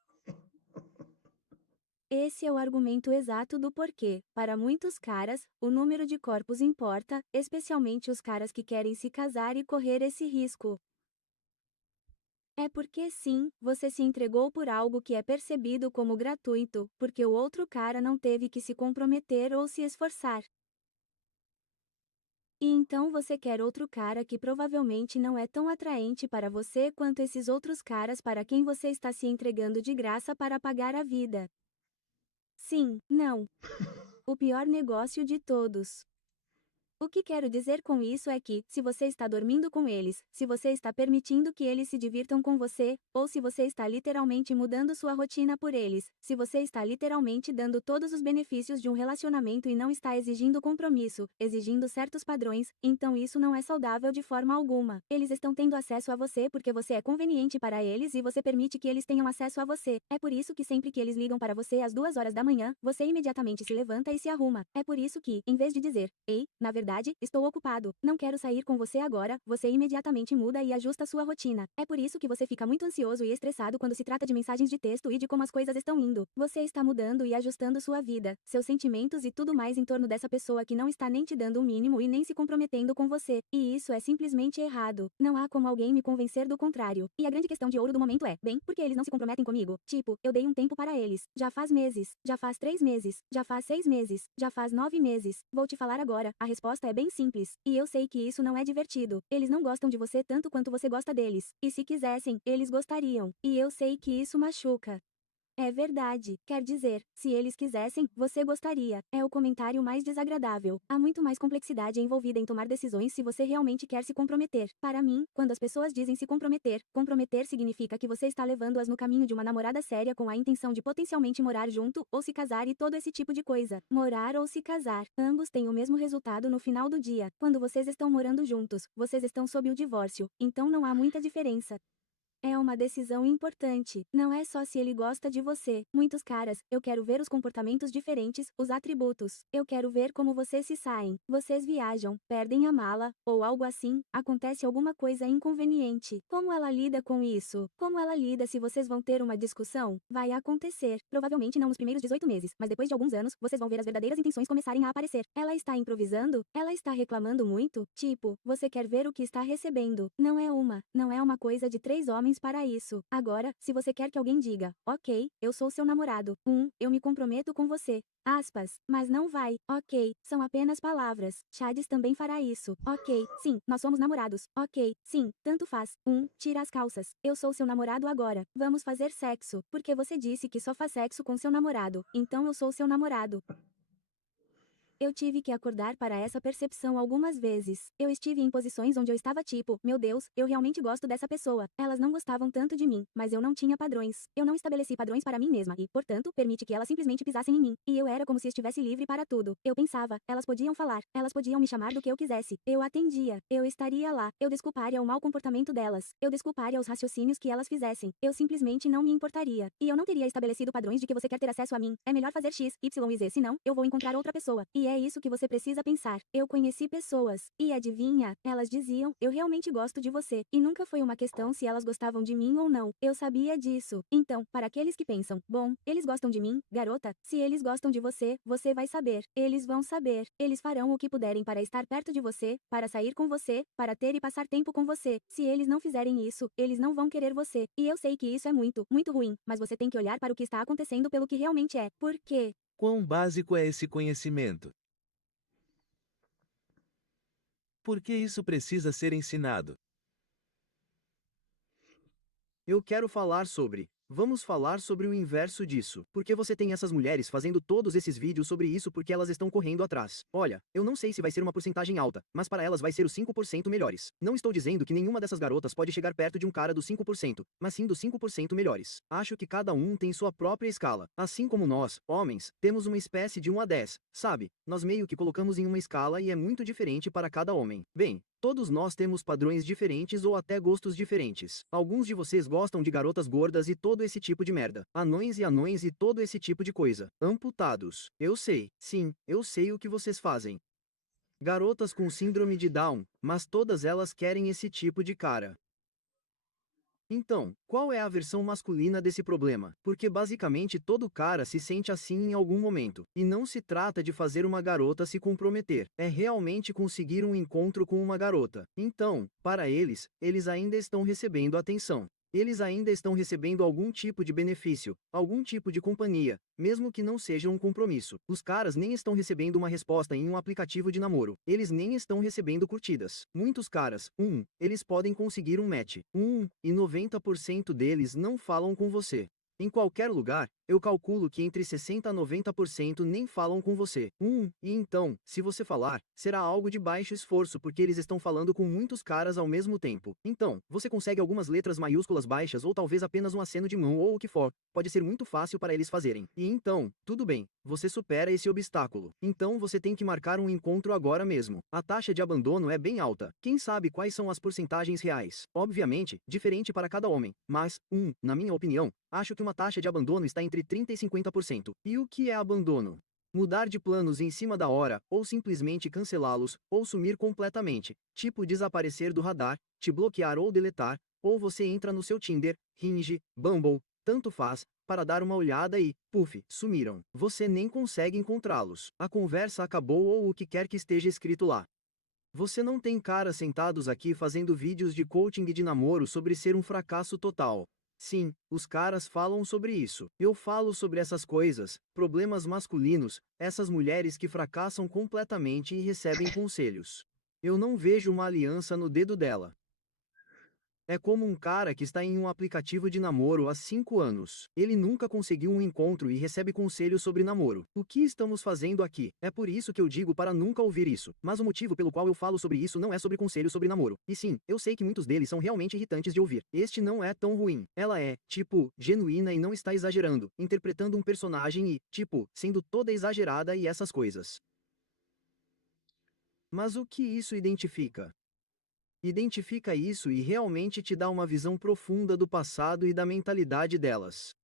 Esse é o argumento exato do porquê, para muitos caras, o número de corpos importa, especialmente os caras que querem se casar e correr esse risco. É porque sim, você se entregou por algo que é percebido como gratuito, porque o outro cara não teve que se comprometer ou se esforçar. E então você quer outro cara que provavelmente não é tão atraente para você quanto esses outros caras para quem você está se entregando de graça para pagar a vida. Sim, não. O pior negócio de todos. O que quero dizer com isso é que, se você está dormindo com eles, se você está permitindo que eles se divirtam com você, ou se você está literalmente mudando sua rotina por eles, se você está literalmente dando todos os benefícios de um relacionamento e não está exigindo compromisso, exigindo certos padrões, então isso não é saudável de forma alguma. Eles estão tendo acesso a você porque você é conveniente para eles e você permite que eles tenham acesso a você. É por isso que sempre que eles ligam para você às 2 horas da manhã, você imediatamente se levanta e se arruma. É por isso que, em vez de dizer, ei, na verdade, estou ocupado, não quero sair com você agora, você imediatamente muda e ajusta sua rotina. É por isso que você fica muito ansioso e estressado quando se trata de mensagens de texto e de como as coisas estão indo. Você está mudando e ajustando sua vida, seus sentimentos e tudo mais em torno dessa pessoa que não está nem te dando o mínimo e nem se comprometendo com você. E isso é simplesmente errado. Não há como alguém me convencer do contrário. E a grande questão de ouro do momento é, bem, porque eles não se comprometem comigo? Tipo, eu dei um tempo para eles. Já faz meses, já faz 3 meses, já faz 6 meses, já faz 9 meses. Vou te falar agora, a resposta é bem simples, e eu sei que isso não é divertido. Eles não gostam de você tanto quanto você gosta deles. E se quisessem, eles gostariam. E eu sei que isso machuca. É verdade. Quer dizer, se eles quisessem, você gostaria. É o comentário mais desagradável. Há muito mais complexidade envolvida em tomar decisões se você realmente quer se comprometer. Para mim, quando as pessoas dizem se comprometer, comprometer significa que você está levando-as no caminho de uma namorada séria com a intenção de potencialmente morar junto, ou se casar e todo esse tipo de coisa. Morar ou se casar. Ambos têm o mesmo resultado no final do dia. Quando vocês estão morando juntos, vocês estão sob o divórcio. Então não há muita diferença. É uma decisão importante. Não é só se ele gosta de você. Muitos caras, eu quero ver os comportamentos diferentes, os atributos. Eu quero ver como vocês se saem. Vocês viajam, perdem a mala, ou algo assim, acontece alguma coisa inconveniente. Como ela lida com isso? Como ela lida se vocês vão ter uma discussão? Vai acontecer. Provavelmente não nos primeiros 18 meses, mas depois de alguns anos, vocês vão ver as verdadeiras intenções começarem a aparecer. Ela está improvisando? Ela está reclamando muito? Tipo, você quer ver o que está recebendo. Não é uma coisa de 3 homens para isso. Agora, se você quer que alguém diga, ok, eu sou seu namorado, eu me comprometo com você. Aspas, mas não vai. Ok, são apenas palavras. Chades também fará isso. Ok, sim, nós somos namorados. Ok, sim, tanto faz. Tira as calças. Eu sou seu namorado agora. Vamos fazer sexo. Porque você disse que só faz sexo com seu namorado. Então eu sou seu namorado. Eu tive que acordar para essa percepção algumas vezes. Eu estive em posições onde eu estava tipo, meu Deus, eu realmente gosto dessa pessoa. Elas não gostavam tanto de mim, mas eu não tinha padrões. Eu não estabeleci padrões para mim mesma e, portanto, permite que elas simplesmente pisassem em mim. E eu era como se estivesse livre para tudo. Eu pensava, elas podiam falar, elas podiam me chamar do que eu quisesse. Eu atendia. Eu estaria lá. Eu desculparia o mau comportamento delas. Eu desculparia os raciocínios que elas fizessem. Eu simplesmente não me importaria. E eu não teria estabelecido padrões de que você quer ter acesso a mim. É melhor fazer X, Y e Z, senão, eu vou encontrar outra pessoa. E é isso que você precisa pensar. Eu conheci pessoas. E adivinha? Elas diziam, eu realmente gosto de você. E nunca foi uma questão se elas gostavam de mim ou não. Eu sabia disso. Então, para aqueles que pensam, bom, eles gostam de mim, garota, se eles gostam de você, você vai saber. Eles vão saber. Eles farão o que puderem para estar perto de você, para sair com você, para ter e passar tempo com você. Se eles não fizerem isso, eles não vão querer você. E eu sei que isso é muito, muito ruim, mas você tem que olhar para o que está acontecendo pelo que realmente é. Por quê? Quão básico é esse conhecimento? Por que isso precisa ser ensinado? Eu quero falar sobre. Vamos falar sobre o inverso disso. Porque você tem essas mulheres fazendo todos esses vídeos sobre isso porque elas estão correndo atrás. Olha, eu não sei se vai ser uma porcentagem alta, mas para elas vai ser os 5% melhores. Não estou dizendo que nenhuma dessas garotas pode chegar perto de um cara dos 5%, mas sim dos 5% melhores. Acho que cada um tem sua própria escala. Assim como nós, homens, temos uma espécie de 1 a 10, sabe? Nós meio que colocamos em uma escala e é muito diferente para cada homem. Bem, todos nós temos padrões diferentes ou até gostos diferentes. Alguns de vocês gostam de garotas gordas e todo esse tipo de merda. Anões e todo esse tipo de coisa. Amputados. Eu sei. Sim, eu sei o que vocês fazem. Garotas com síndrome de Down, mas todas elas querem esse tipo de cara. Então, qual é a versão masculina desse problema? Porque basicamente todo cara se sente assim em algum momento. E não se trata de fazer uma garota se comprometer. É realmente conseguir um encontro com uma garota. Então, para eles, eles ainda estão recebendo atenção. Eles ainda estão recebendo algum tipo de benefício, algum tipo de companhia, mesmo que não seja um compromisso. Os caras nem estão recebendo uma resposta em um aplicativo de namoro. Eles nem estão recebendo curtidas. Muitos caras, eles podem conseguir um match. E 90% deles não falam com você. Em qualquer lugar, eu calculo que entre 60% a 90% nem falam com você. E então, se você falar, será algo de baixo esforço porque eles estão falando com muitos caras ao mesmo tempo. Então, você consegue algumas letras maiúsculas baixas ou talvez apenas um aceno de mão ou o que for. Pode ser muito fácil para eles fazerem. E então, tudo bem, você supera esse obstáculo. Então você tem que marcar um encontro agora mesmo. A taxa de abandono é bem alta. Quem sabe quais são as porcentagens reais? Obviamente, diferente para cada homem. Mas, na minha opinião, acho que uma taxa de abandono está entre 30% e 50%. E o que é abandono? Mudar de planos em cima da hora, ou simplesmente cancelá-los, ou sumir completamente. Tipo desaparecer do radar, te bloquear ou deletar, ou você entra no seu Tinder, Hinge, Bumble, tanto faz, para dar uma olhada e, puf, sumiram. Você nem consegue encontrá-los. A conversa acabou ou o que quer que esteja escrito lá. Você não tem caras sentados aqui fazendo vídeos de coaching de namoro sobre ser um fracasso total. Sim, os caras falam sobre isso. Eu falo sobre essas coisas, problemas masculinos, essas mulheres que fracassam completamente e recebem conselhos. Eu não vejo uma aliança no dedo dela. É como um cara que está em um aplicativo de namoro há 5 anos. Ele nunca conseguiu um encontro e recebe conselhos sobre namoro. O que estamos fazendo aqui? É por isso que eu digo para nunca ouvir isso. Mas o motivo pelo qual eu falo sobre isso não é sobre conselhos sobre namoro. E sim, eu sei que muitos deles são realmente irritantes de ouvir. Este não é tão ruim. Ela é, tipo, genuína e não está exagerando, interpretando um personagem e, tipo, sendo toda exagerada e essas coisas. Mas o que isso identifica? Identifica isso e realmente te dá uma visão profunda do passado e da mentalidade delas.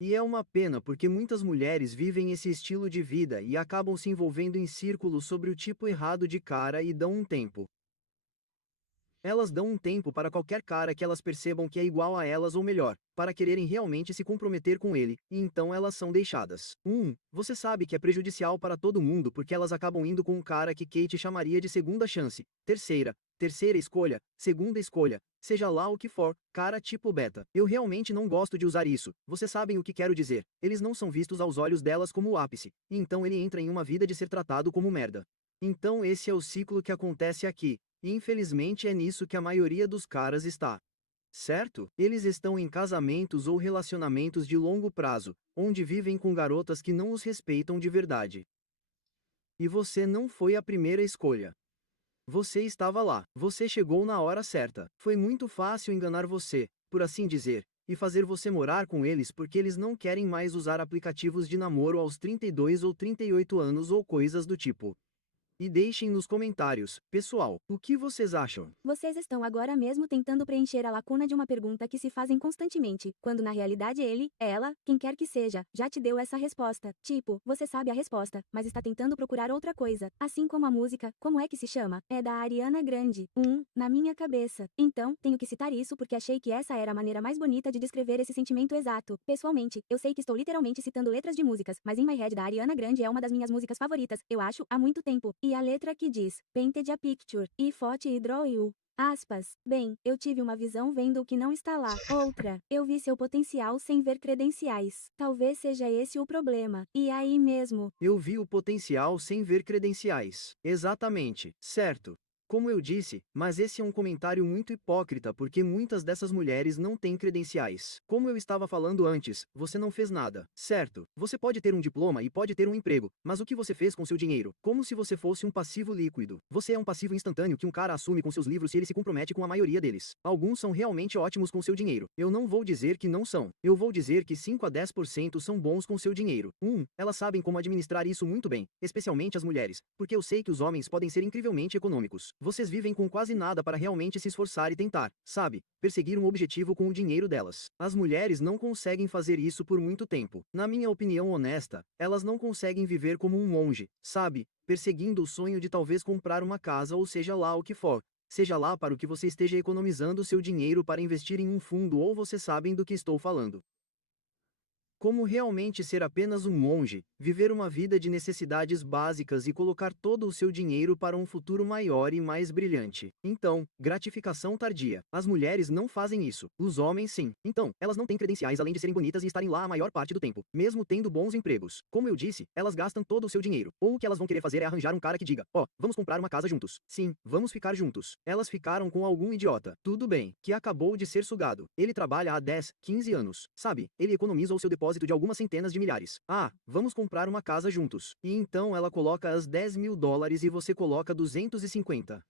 E é uma pena porque muitas mulheres vivem esse estilo de vida e acabam se envolvendo em círculos sobre o tipo errado de cara e dão um tempo. Elas dão um tempo para qualquer cara que elas percebam que é igual a elas ou melhor, para quererem realmente se comprometer com ele, e então elas são deixadas. Você sabe que é prejudicial para todo mundo porque elas acabam indo com um cara que Kate chamaria de segunda chance, terceira escolha, segunda escolha, seja lá o que for, cara tipo beta. Eu realmente não gosto de usar isso, vocês sabem o que quero dizer, eles não são vistos aos olhos delas como o ápice, e então ele entra em uma vida de ser tratado como merda. Então esse é o ciclo que acontece aqui. E infelizmente é nisso que a maioria dos caras está. certo? Eles estão em casamentos ou relacionamentos de longo prazo, onde vivem com garotas que não os respeitam de verdade. E você não foi a primeira escolha. Você estava lá, você chegou na hora certa. Foi muito fácil enganar você, por assim dizer, e fazer você morar com eles porque eles não querem mais usar aplicativos de namoro aos 32 ou 38 anos ou coisas do tipo. E deixem nos comentários, pessoal, o que vocês acham? Vocês estão agora mesmo tentando preencher a lacuna de uma pergunta que se fazem constantemente, quando na realidade ele, ela, quem quer que seja, já te deu essa resposta. Tipo, você sabe a resposta, mas está tentando procurar outra coisa. Assim como a música, como é que se chama? É da Ariana Grande. Na minha cabeça. Então, tenho que citar isso porque achei que essa era a maneira mais bonita de descrever esse sentimento exato. Pessoalmente, eu sei que estou literalmente citando letras de músicas, mas In My Head da Ariana Grande é uma das minhas músicas favoritas, eu acho, há muito tempo. E a letra que diz, Painted a picture, e photo e draw you. Aspas. Bem, eu tive uma visão vendo o que não está lá. Outra, eu vi seu potencial sem ver credenciais. Talvez seja esse o problema. E aí mesmo. Eu vi o potencial sem ver credenciais. Exatamente, certo. Como eu disse, mas esse é um comentário muito hipócrita porque muitas dessas mulheres não têm credenciais. Como eu estava falando antes, você não fez nada, certo? Você pode ter um diploma e pode ter um emprego, mas o que você fez com seu dinheiro? Como se você fosse um passivo líquido. Você é um passivo instantâneo que um cara assume com seus livros se ele se compromete com a maioria deles. Alguns são realmente ótimos com seu dinheiro. Eu não vou dizer que não são. Eu vou dizer que 5 a 10% são bons com seu dinheiro. Elas sabem como administrar isso muito bem, especialmente as mulheres, porque eu sei que os homens podem ser incrivelmente econômicos. Vocês vivem com quase nada para realmente se esforçar e tentar, sabe, perseguir um objetivo com o dinheiro delas. As mulheres não conseguem fazer isso por muito tempo. Na minha opinião honesta, elas não conseguem viver como um monge, sabe, perseguindo o sonho de talvez comprar uma casa ou seja lá o que for. Seja lá para o que você esteja economizando seu dinheiro para investir em um fundo ou vocês sabem do que estou falando. Como realmente ser apenas um monge, viver uma vida de necessidades básicas e colocar todo o seu dinheiro para um futuro maior e mais brilhante. Então, gratificação tardia. As mulheres não fazem isso. Os homens sim. Então, elas não têm credenciais além de serem bonitas e estarem lá a maior parte do tempo, mesmo tendo bons empregos. Como eu disse, elas gastam todo o seu dinheiro. Ou o que elas vão querer fazer é arranjar um cara que diga, vamos comprar uma casa juntos. Sim, vamos ficar juntos. Elas ficaram com algum idiota. Tudo bem, que acabou de ser sugado. Ele trabalha há 10, 15 anos. Sabe, ele economiza o seu depósito de algumas centenas de milhares. Vamos comprar uma casa juntos. E então ela coloca as $10.000 e você coloca 250.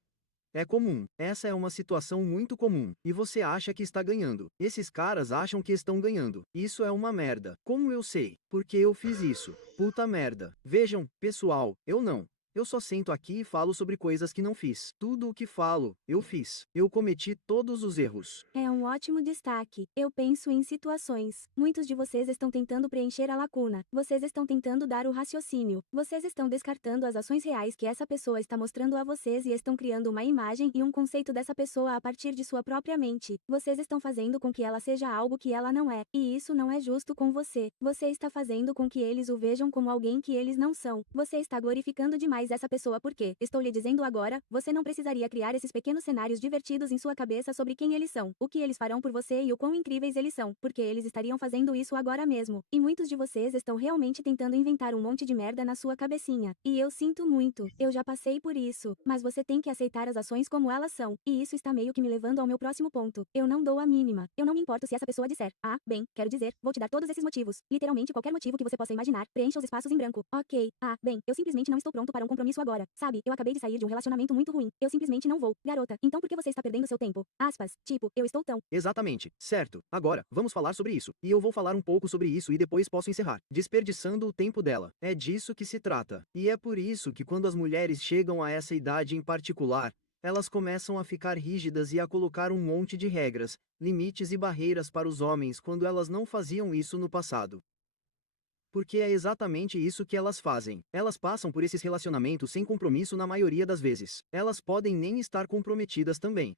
É comum. Essa é uma situação muito comum. E você acha que está ganhando. Esses caras acham que estão ganhando. Isso é uma merda. Como eu sei? Porque eu fiz isso. Puta merda. Vejam, pessoal, eu não. Eu só sento aqui e falo sobre coisas que não fiz. Tudo o que falo, eu fiz. Eu cometi todos os erros. É um ótimo destaque. Eu penso em situações. Muitos de vocês estão tentando preencher a lacuna. Vocês estão tentando dar o raciocínio. Vocês estão descartando as ações reais que essa pessoa está mostrando a vocês e estão criando uma imagem e um conceito dessa pessoa a partir de sua própria mente. Vocês estão fazendo com que ela seja algo que ela não é. E isso não é justo com você. Você está fazendo com que eles o vejam como alguém que eles não são. Você está glorificando demais essa pessoa porque, estou lhe dizendo agora, você não precisaria criar esses pequenos cenários divertidos em sua cabeça sobre quem eles são, o que eles farão por você e o quão incríveis eles são, porque eles estariam fazendo isso agora mesmo. E muitos de vocês estão realmente tentando inventar um monte de merda na sua cabecinha. E eu sinto muito, eu já passei por isso, mas você tem que aceitar as ações como elas são. E isso está meio que me levando ao meu próximo ponto. Eu não dou a mínima. Eu não me importo se essa pessoa disser, quero dizer, vou te dar todos esses motivos. Literalmente qualquer motivo que você possa imaginar, preencha os espaços em branco. Ok, eu simplesmente não estou pronto para um compromisso agora. Sabe, eu acabei de sair de um relacionamento muito ruim. Eu simplesmente não vou. Garota, então por que você está perdendo seu tempo? Tipo, eu estou tão. Exatamente, certo. Agora, vamos falar sobre isso. E eu vou falar um pouco sobre isso e depois posso encerrar. Desperdiçando o tempo dela. É disso que se trata. E é por isso que quando as mulheres chegam a essa idade em particular, elas começam a ficar rígidas e a colocar um monte de regras, limites e barreiras para os homens quando elas não faziam isso no passado. Porque é exatamente isso que elas fazem. Elas passam por esses relacionamentos sem compromisso na maioria das vezes. Elas podem nem estar comprometidas também.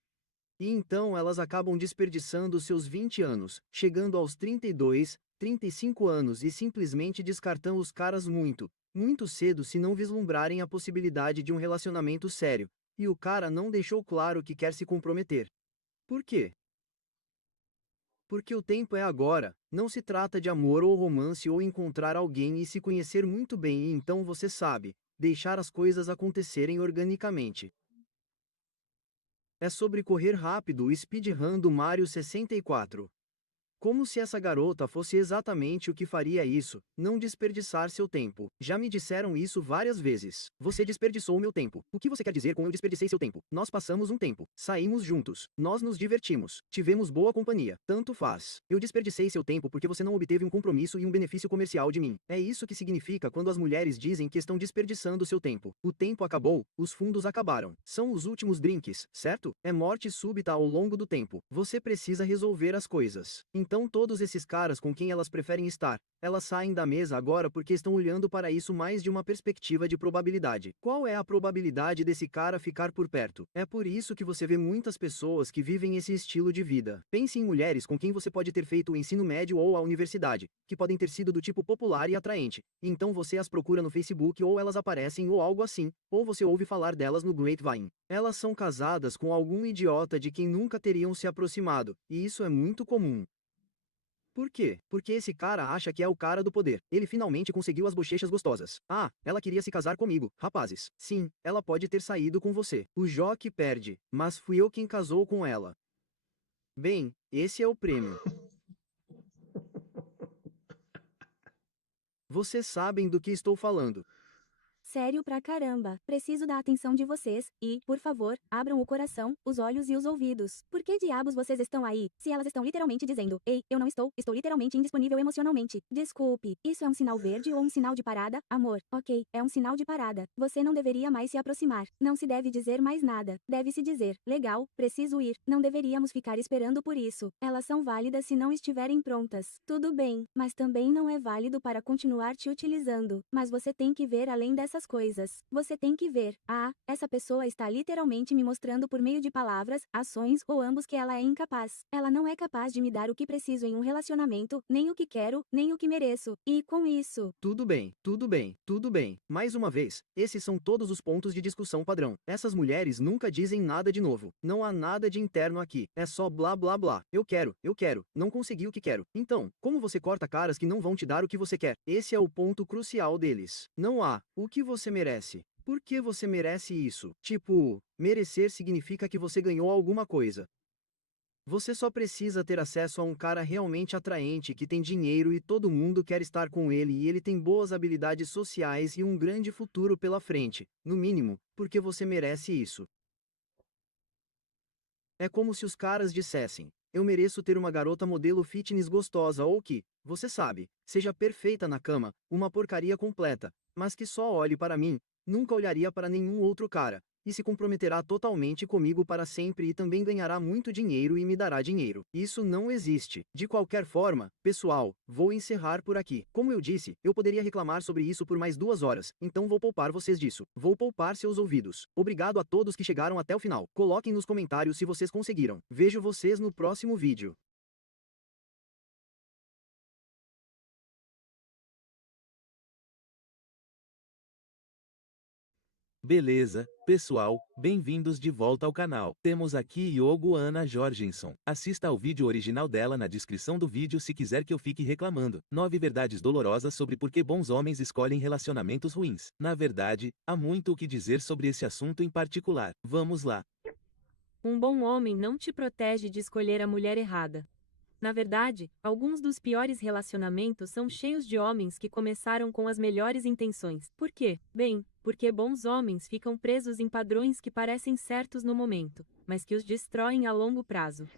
E então elas acabam desperdiçando seus 20 anos, chegando aos 32, 35 anos e simplesmente descartam os caras muito, muito cedo se não vislumbrarem a possibilidade de um relacionamento sério. E o cara não deixou claro que quer se comprometer. Por quê? Porque o tempo é agora, não se trata de amor ou romance ou encontrar alguém e se conhecer muito bem e então você sabe, deixar as coisas acontecerem organicamente. É sobre correr rápido e speedrun do Mario 64. Como se essa garota fosse exatamente o que faria isso, não desperdiçar seu tempo. Já me disseram isso várias vezes. Você desperdiçou meu tempo. O que você quer dizer com eu desperdicei seu tempo? Nós passamos um tempo. Saímos juntos. Nós nos divertimos. Tivemos boa companhia. Tanto faz. Eu desperdicei seu tempo porque você não obteve um compromisso e um benefício comercial de mim. É isso que significa quando as mulheres dizem que estão desperdiçando seu tempo. O tempo acabou, os fundos acabaram. São os últimos drinks, certo? É morte súbita ao longo do tempo. Você precisa resolver as coisas. Então todos esses caras com quem elas preferem estar, elas saem da mesa agora porque estão olhando para isso mais de uma perspectiva de probabilidade. Qual é a probabilidade desse cara ficar por perto? É por isso que você vê muitas pessoas que vivem esse estilo de vida. Pense em mulheres com quem você pode ter feito o ensino médio ou a universidade, que podem ter sido do tipo popular e atraente. Então você as procura no Facebook ou elas aparecem ou algo assim, ou você ouve falar delas no Grapevine. Elas são casadas com algum idiota de quem nunca teriam se aproximado, e isso é muito comum. Por quê? Porque esse cara acha que é o cara do poder. Ele finalmente conseguiu as bochechas gostosas. Ah, ela queria se casar comigo, rapazes. Sim, ela pode ter saído com você. O Joque perde, mas fui eu quem casou com ela. Bem, esse é o prêmio. Vocês sabem do que estou falando. Sério pra caramba. Preciso da atenção de vocês, e, por favor, abram o coração, os olhos e os ouvidos. Por que diabos vocês estão aí, se elas estão literalmente dizendo, ei, eu não estou literalmente indisponível emocionalmente. Desculpe, isso é um sinal verde ou um sinal de parada, amor? Ok, é um sinal de parada. Você não deveria mais se aproximar. Não se deve dizer mais nada. Deve-se dizer, legal, preciso ir. Não deveríamos ficar esperando por isso. Elas são válidas se não estiverem prontas. Tudo bem, mas também não é válido para continuar te utilizando. Mas você tem que ver além dessas coisas. Você tem que ver, essa pessoa está literalmente me mostrando por meio de palavras, ações ou ambos que ela é incapaz. Ela não é capaz de me dar o que preciso em um relacionamento, nem o que quero, nem o que mereço. E com isso, Tudo bem, tudo bem, tudo bem. Mais uma vez, esses são todos os pontos de discussão padrão. Essas mulheres nunca dizem nada de novo. Não há nada de interno aqui. É só blá blá blá. Eu quero, não consegui o que quero. Então, como você corta caras que não vão te dar o que você quer? Esse é o ponto crucial deles. Não há o que você merece. Por que você merece isso? Tipo, merecer significa que você ganhou alguma coisa. Você só precisa ter acesso a um cara realmente atraente que tem dinheiro e todo mundo quer estar com ele e ele tem boas habilidades sociais e um grande futuro pela frente, no mínimo, porque você merece isso. É como se os caras dissessem: eu mereço ter uma garota modelo fitness gostosa ou que, você sabe, seja perfeita na cama, uma porcaria completa, mas que só olhe para mim, nunca olharia para nenhum outro cara, e se comprometerá totalmente comigo para sempre e também ganhará muito dinheiro e me dará dinheiro. Isso não existe. De qualquer forma, pessoal, vou encerrar por aqui. Como eu disse, eu poderia reclamar sobre isso por mais 2 horas, então vou poupar vocês disso. Vou poupar seus ouvidos. Obrigado a todos que chegaram até o final. Coloquem nos comentários se vocês conseguiram. Vejo vocês no próximo vídeo. Beleza, pessoal, bem-vindos de volta ao canal. Temos aqui Yogo Ana Jorgensen. Assista ao vídeo original dela na descrição do vídeo se quiser que eu fique reclamando. 9 verdades dolorosas sobre por que bons homens escolhem relacionamentos ruins. Na verdade, há muito o que dizer sobre esse assunto em particular. Vamos lá. Um bom homem não te protege de escolher a mulher errada. Na verdade, alguns dos piores relacionamentos são cheios de homens que começaram com as melhores intenções. Por quê? Bem, porque bons homens ficam presos em padrões que parecem certos no momento, mas que os destroem a longo prazo.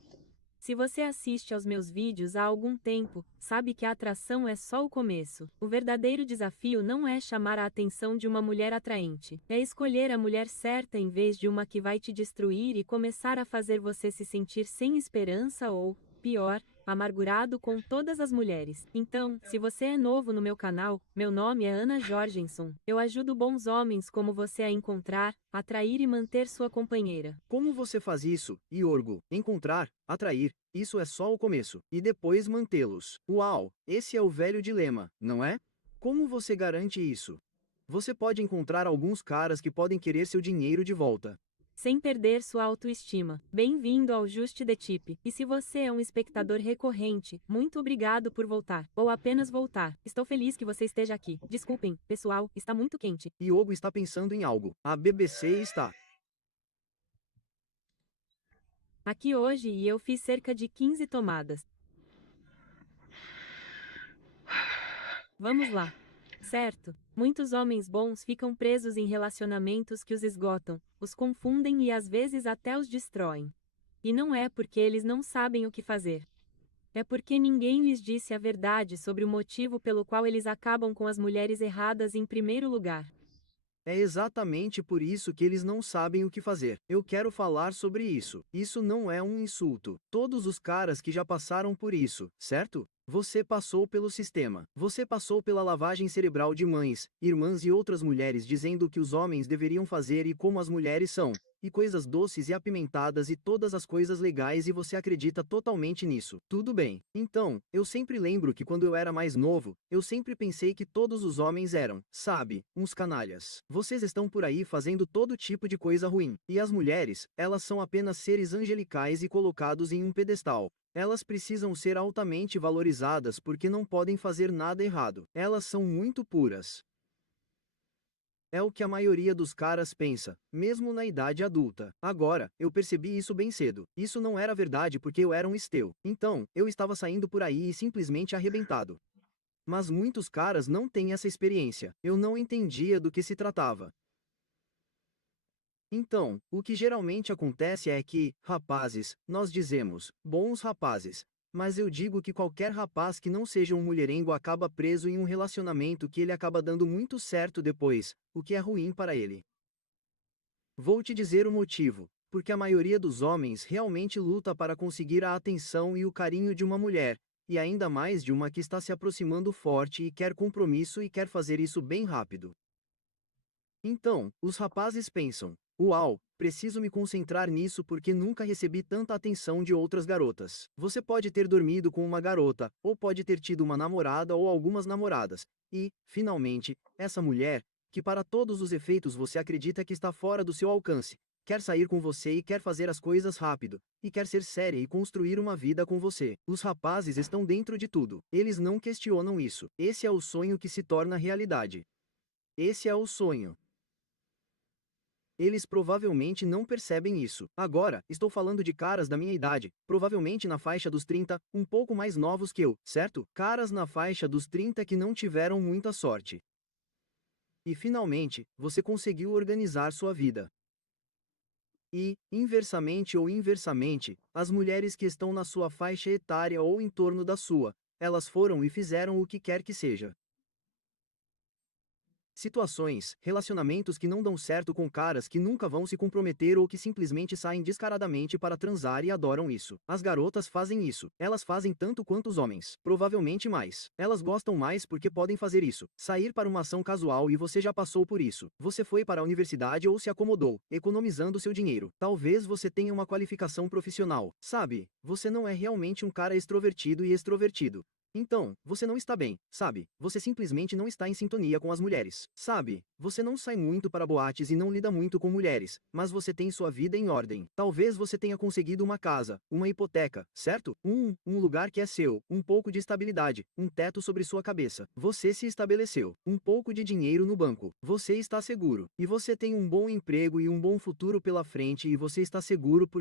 Se você assiste aos meus vídeos há algum tempo, sabe que a atração é só o começo. O verdadeiro desafio não é chamar a atenção de uma mulher atraente. É escolher a mulher certa em vez de uma que vai te destruir e começar a fazer você se sentir sem esperança ou, pior, amargurado com todas as mulheres. Então, se você é novo no meu canal, meu nome é Ana Jorgensen. Eu ajudo bons homens como você a encontrar, atrair e manter sua companheira. Como você faz isso, Iorgo? Encontrar, atrair, isso é só o começo, e depois mantê-los. Uau, esse é o velho dilema, não é? Como você garante isso? Você pode encontrar alguns caras que podem querer seu dinheiro de volta. Sem perder sua autoestima. Bem-vindo ao Just the Tip. E se você é um espectador recorrente, muito obrigado por voltar. Ou apenas voltar. Estou feliz que você esteja aqui. Desculpem, pessoal, está muito quente. Yogo está pensando em algo. A BBC está. Aqui hoje e eu fiz cerca de 15 tomadas. Vamos lá. Certo, muitos homens bons ficam presos em relacionamentos que os esgotam, os confundem e às vezes até os destroem. E não é porque eles não sabem o que fazer. É porque ninguém lhes disse a verdade sobre o motivo pelo qual eles acabam com as mulheres erradas em primeiro lugar. É exatamente por isso que eles não sabem o que fazer. Eu quero falar sobre isso. Isso não é um insulto. Todos os caras que já passaram por isso, certo? Você passou pelo sistema. Você passou pela lavagem cerebral de mães, irmãs e outras mulheres dizendo o que os homens deveriam fazer e como as mulheres são. E coisas doces e apimentadas e todas as coisas legais e você acredita totalmente nisso. Tudo bem. Então, eu sempre lembro que quando eu era mais novo, eu sempre pensei que todos os homens eram, sabe, uns canalhas. Vocês estão por aí fazendo todo tipo de coisa ruim. E as mulheres, elas são apenas seres angelicais e colocados em um pedestal. Elas precisam ser altamente valorizadas porque não podem fazer nada errado. Elas são muito puras. É o que a maioria dos caras pensa, mesmo na idade adulta. Agora, eu percebi isso bem cedo. Isso não era verdade porque eu era um esteu. Então, eu estava saindo por aí e simplesmente arrebentado. Mas muitos caras não têm essa experiência. Eu não entendia do que se tratava. Então, o que geralmente acontece é que, rapazes, nós dizemos, bons rapazes. Mas eu digo que qualquer rapaz que não seja um mulherengo acaba preso em um relacionamento que ele acaba dando muito certo depois, o que é ruim para ele. Vou te dizer o motivo, porque a maioria dos homens realmente luta para conseguir a atenção e o carinho de uma mulher, e ainda mais de uma que está se aproximando forte e quer compromisso e quer fazer isso bem rápido. Então, os rapazes pensam: uau, preciso me concentrar nisso porque nunca recebi tanta atenção de outras garotas. Você pode ter dormido com uma garota, ou pode ter tido uma namorada ou algumas namoradas, e, finalmente, essa mulher, que para todos os efeitos você acredita que está fora do seu alcance, quer sair com você e quer fazer as coisas rápido, e quer ser séria e construir uma vida com você. Os rapazes estão dentro de tudo. Eles não questionam isso. Esse é o sonho que se torna realidade. Esse é o sonho. Eles provavelmente não percebem isso. Agora, estou falando de caras da minha idade, provavelmente na faixa dos 30, um pouco mais novos que eu, certo? Caras na faixa dos 30 que não tiveram muita sorte. E finalmente, você conseguiu organizar sua vida. E, inversamente ou inversamente, as mulheres que estão na sua faixa etária ou em torno da sua, elas foram e fizeram o que quer que seja. Situações, relacionamentos que não dão certo com caras que nunca vão se comprometer ou que simplesmente saem descaradamente para transar e adoram isso. As garotas fazem isso. Elas fazem tanto quanto os homens. Provavelmente mais. Elas gostam mais porque podem fazer isso. Sair para uma ação casual e você já passou por isso. Você foi para a universidade ou se acomodou, economizando seu dinheiro. Talvez você tenha uma qualificação profissional. Sabe, você não é realmente um cara extrovertido e extrovertido. Então, você não está bem, sabe? Você simplesmente não está em sintonia com as mulheres, sabe? Você não sai muito para boates e não lida muito com mulheres, mas você tem sua vida em ordem. Talvez você tenha conseguido uma casa, uma hipoteca, certo? Um lugar que é seu, um pouco de estabilidade, um teto sobre sua cabeça. Você se estabeleceu, um pouco de dinheiro no banco. Você está seguro. E você tem um bom emprego e um bom futuro pela frente e você está seguro por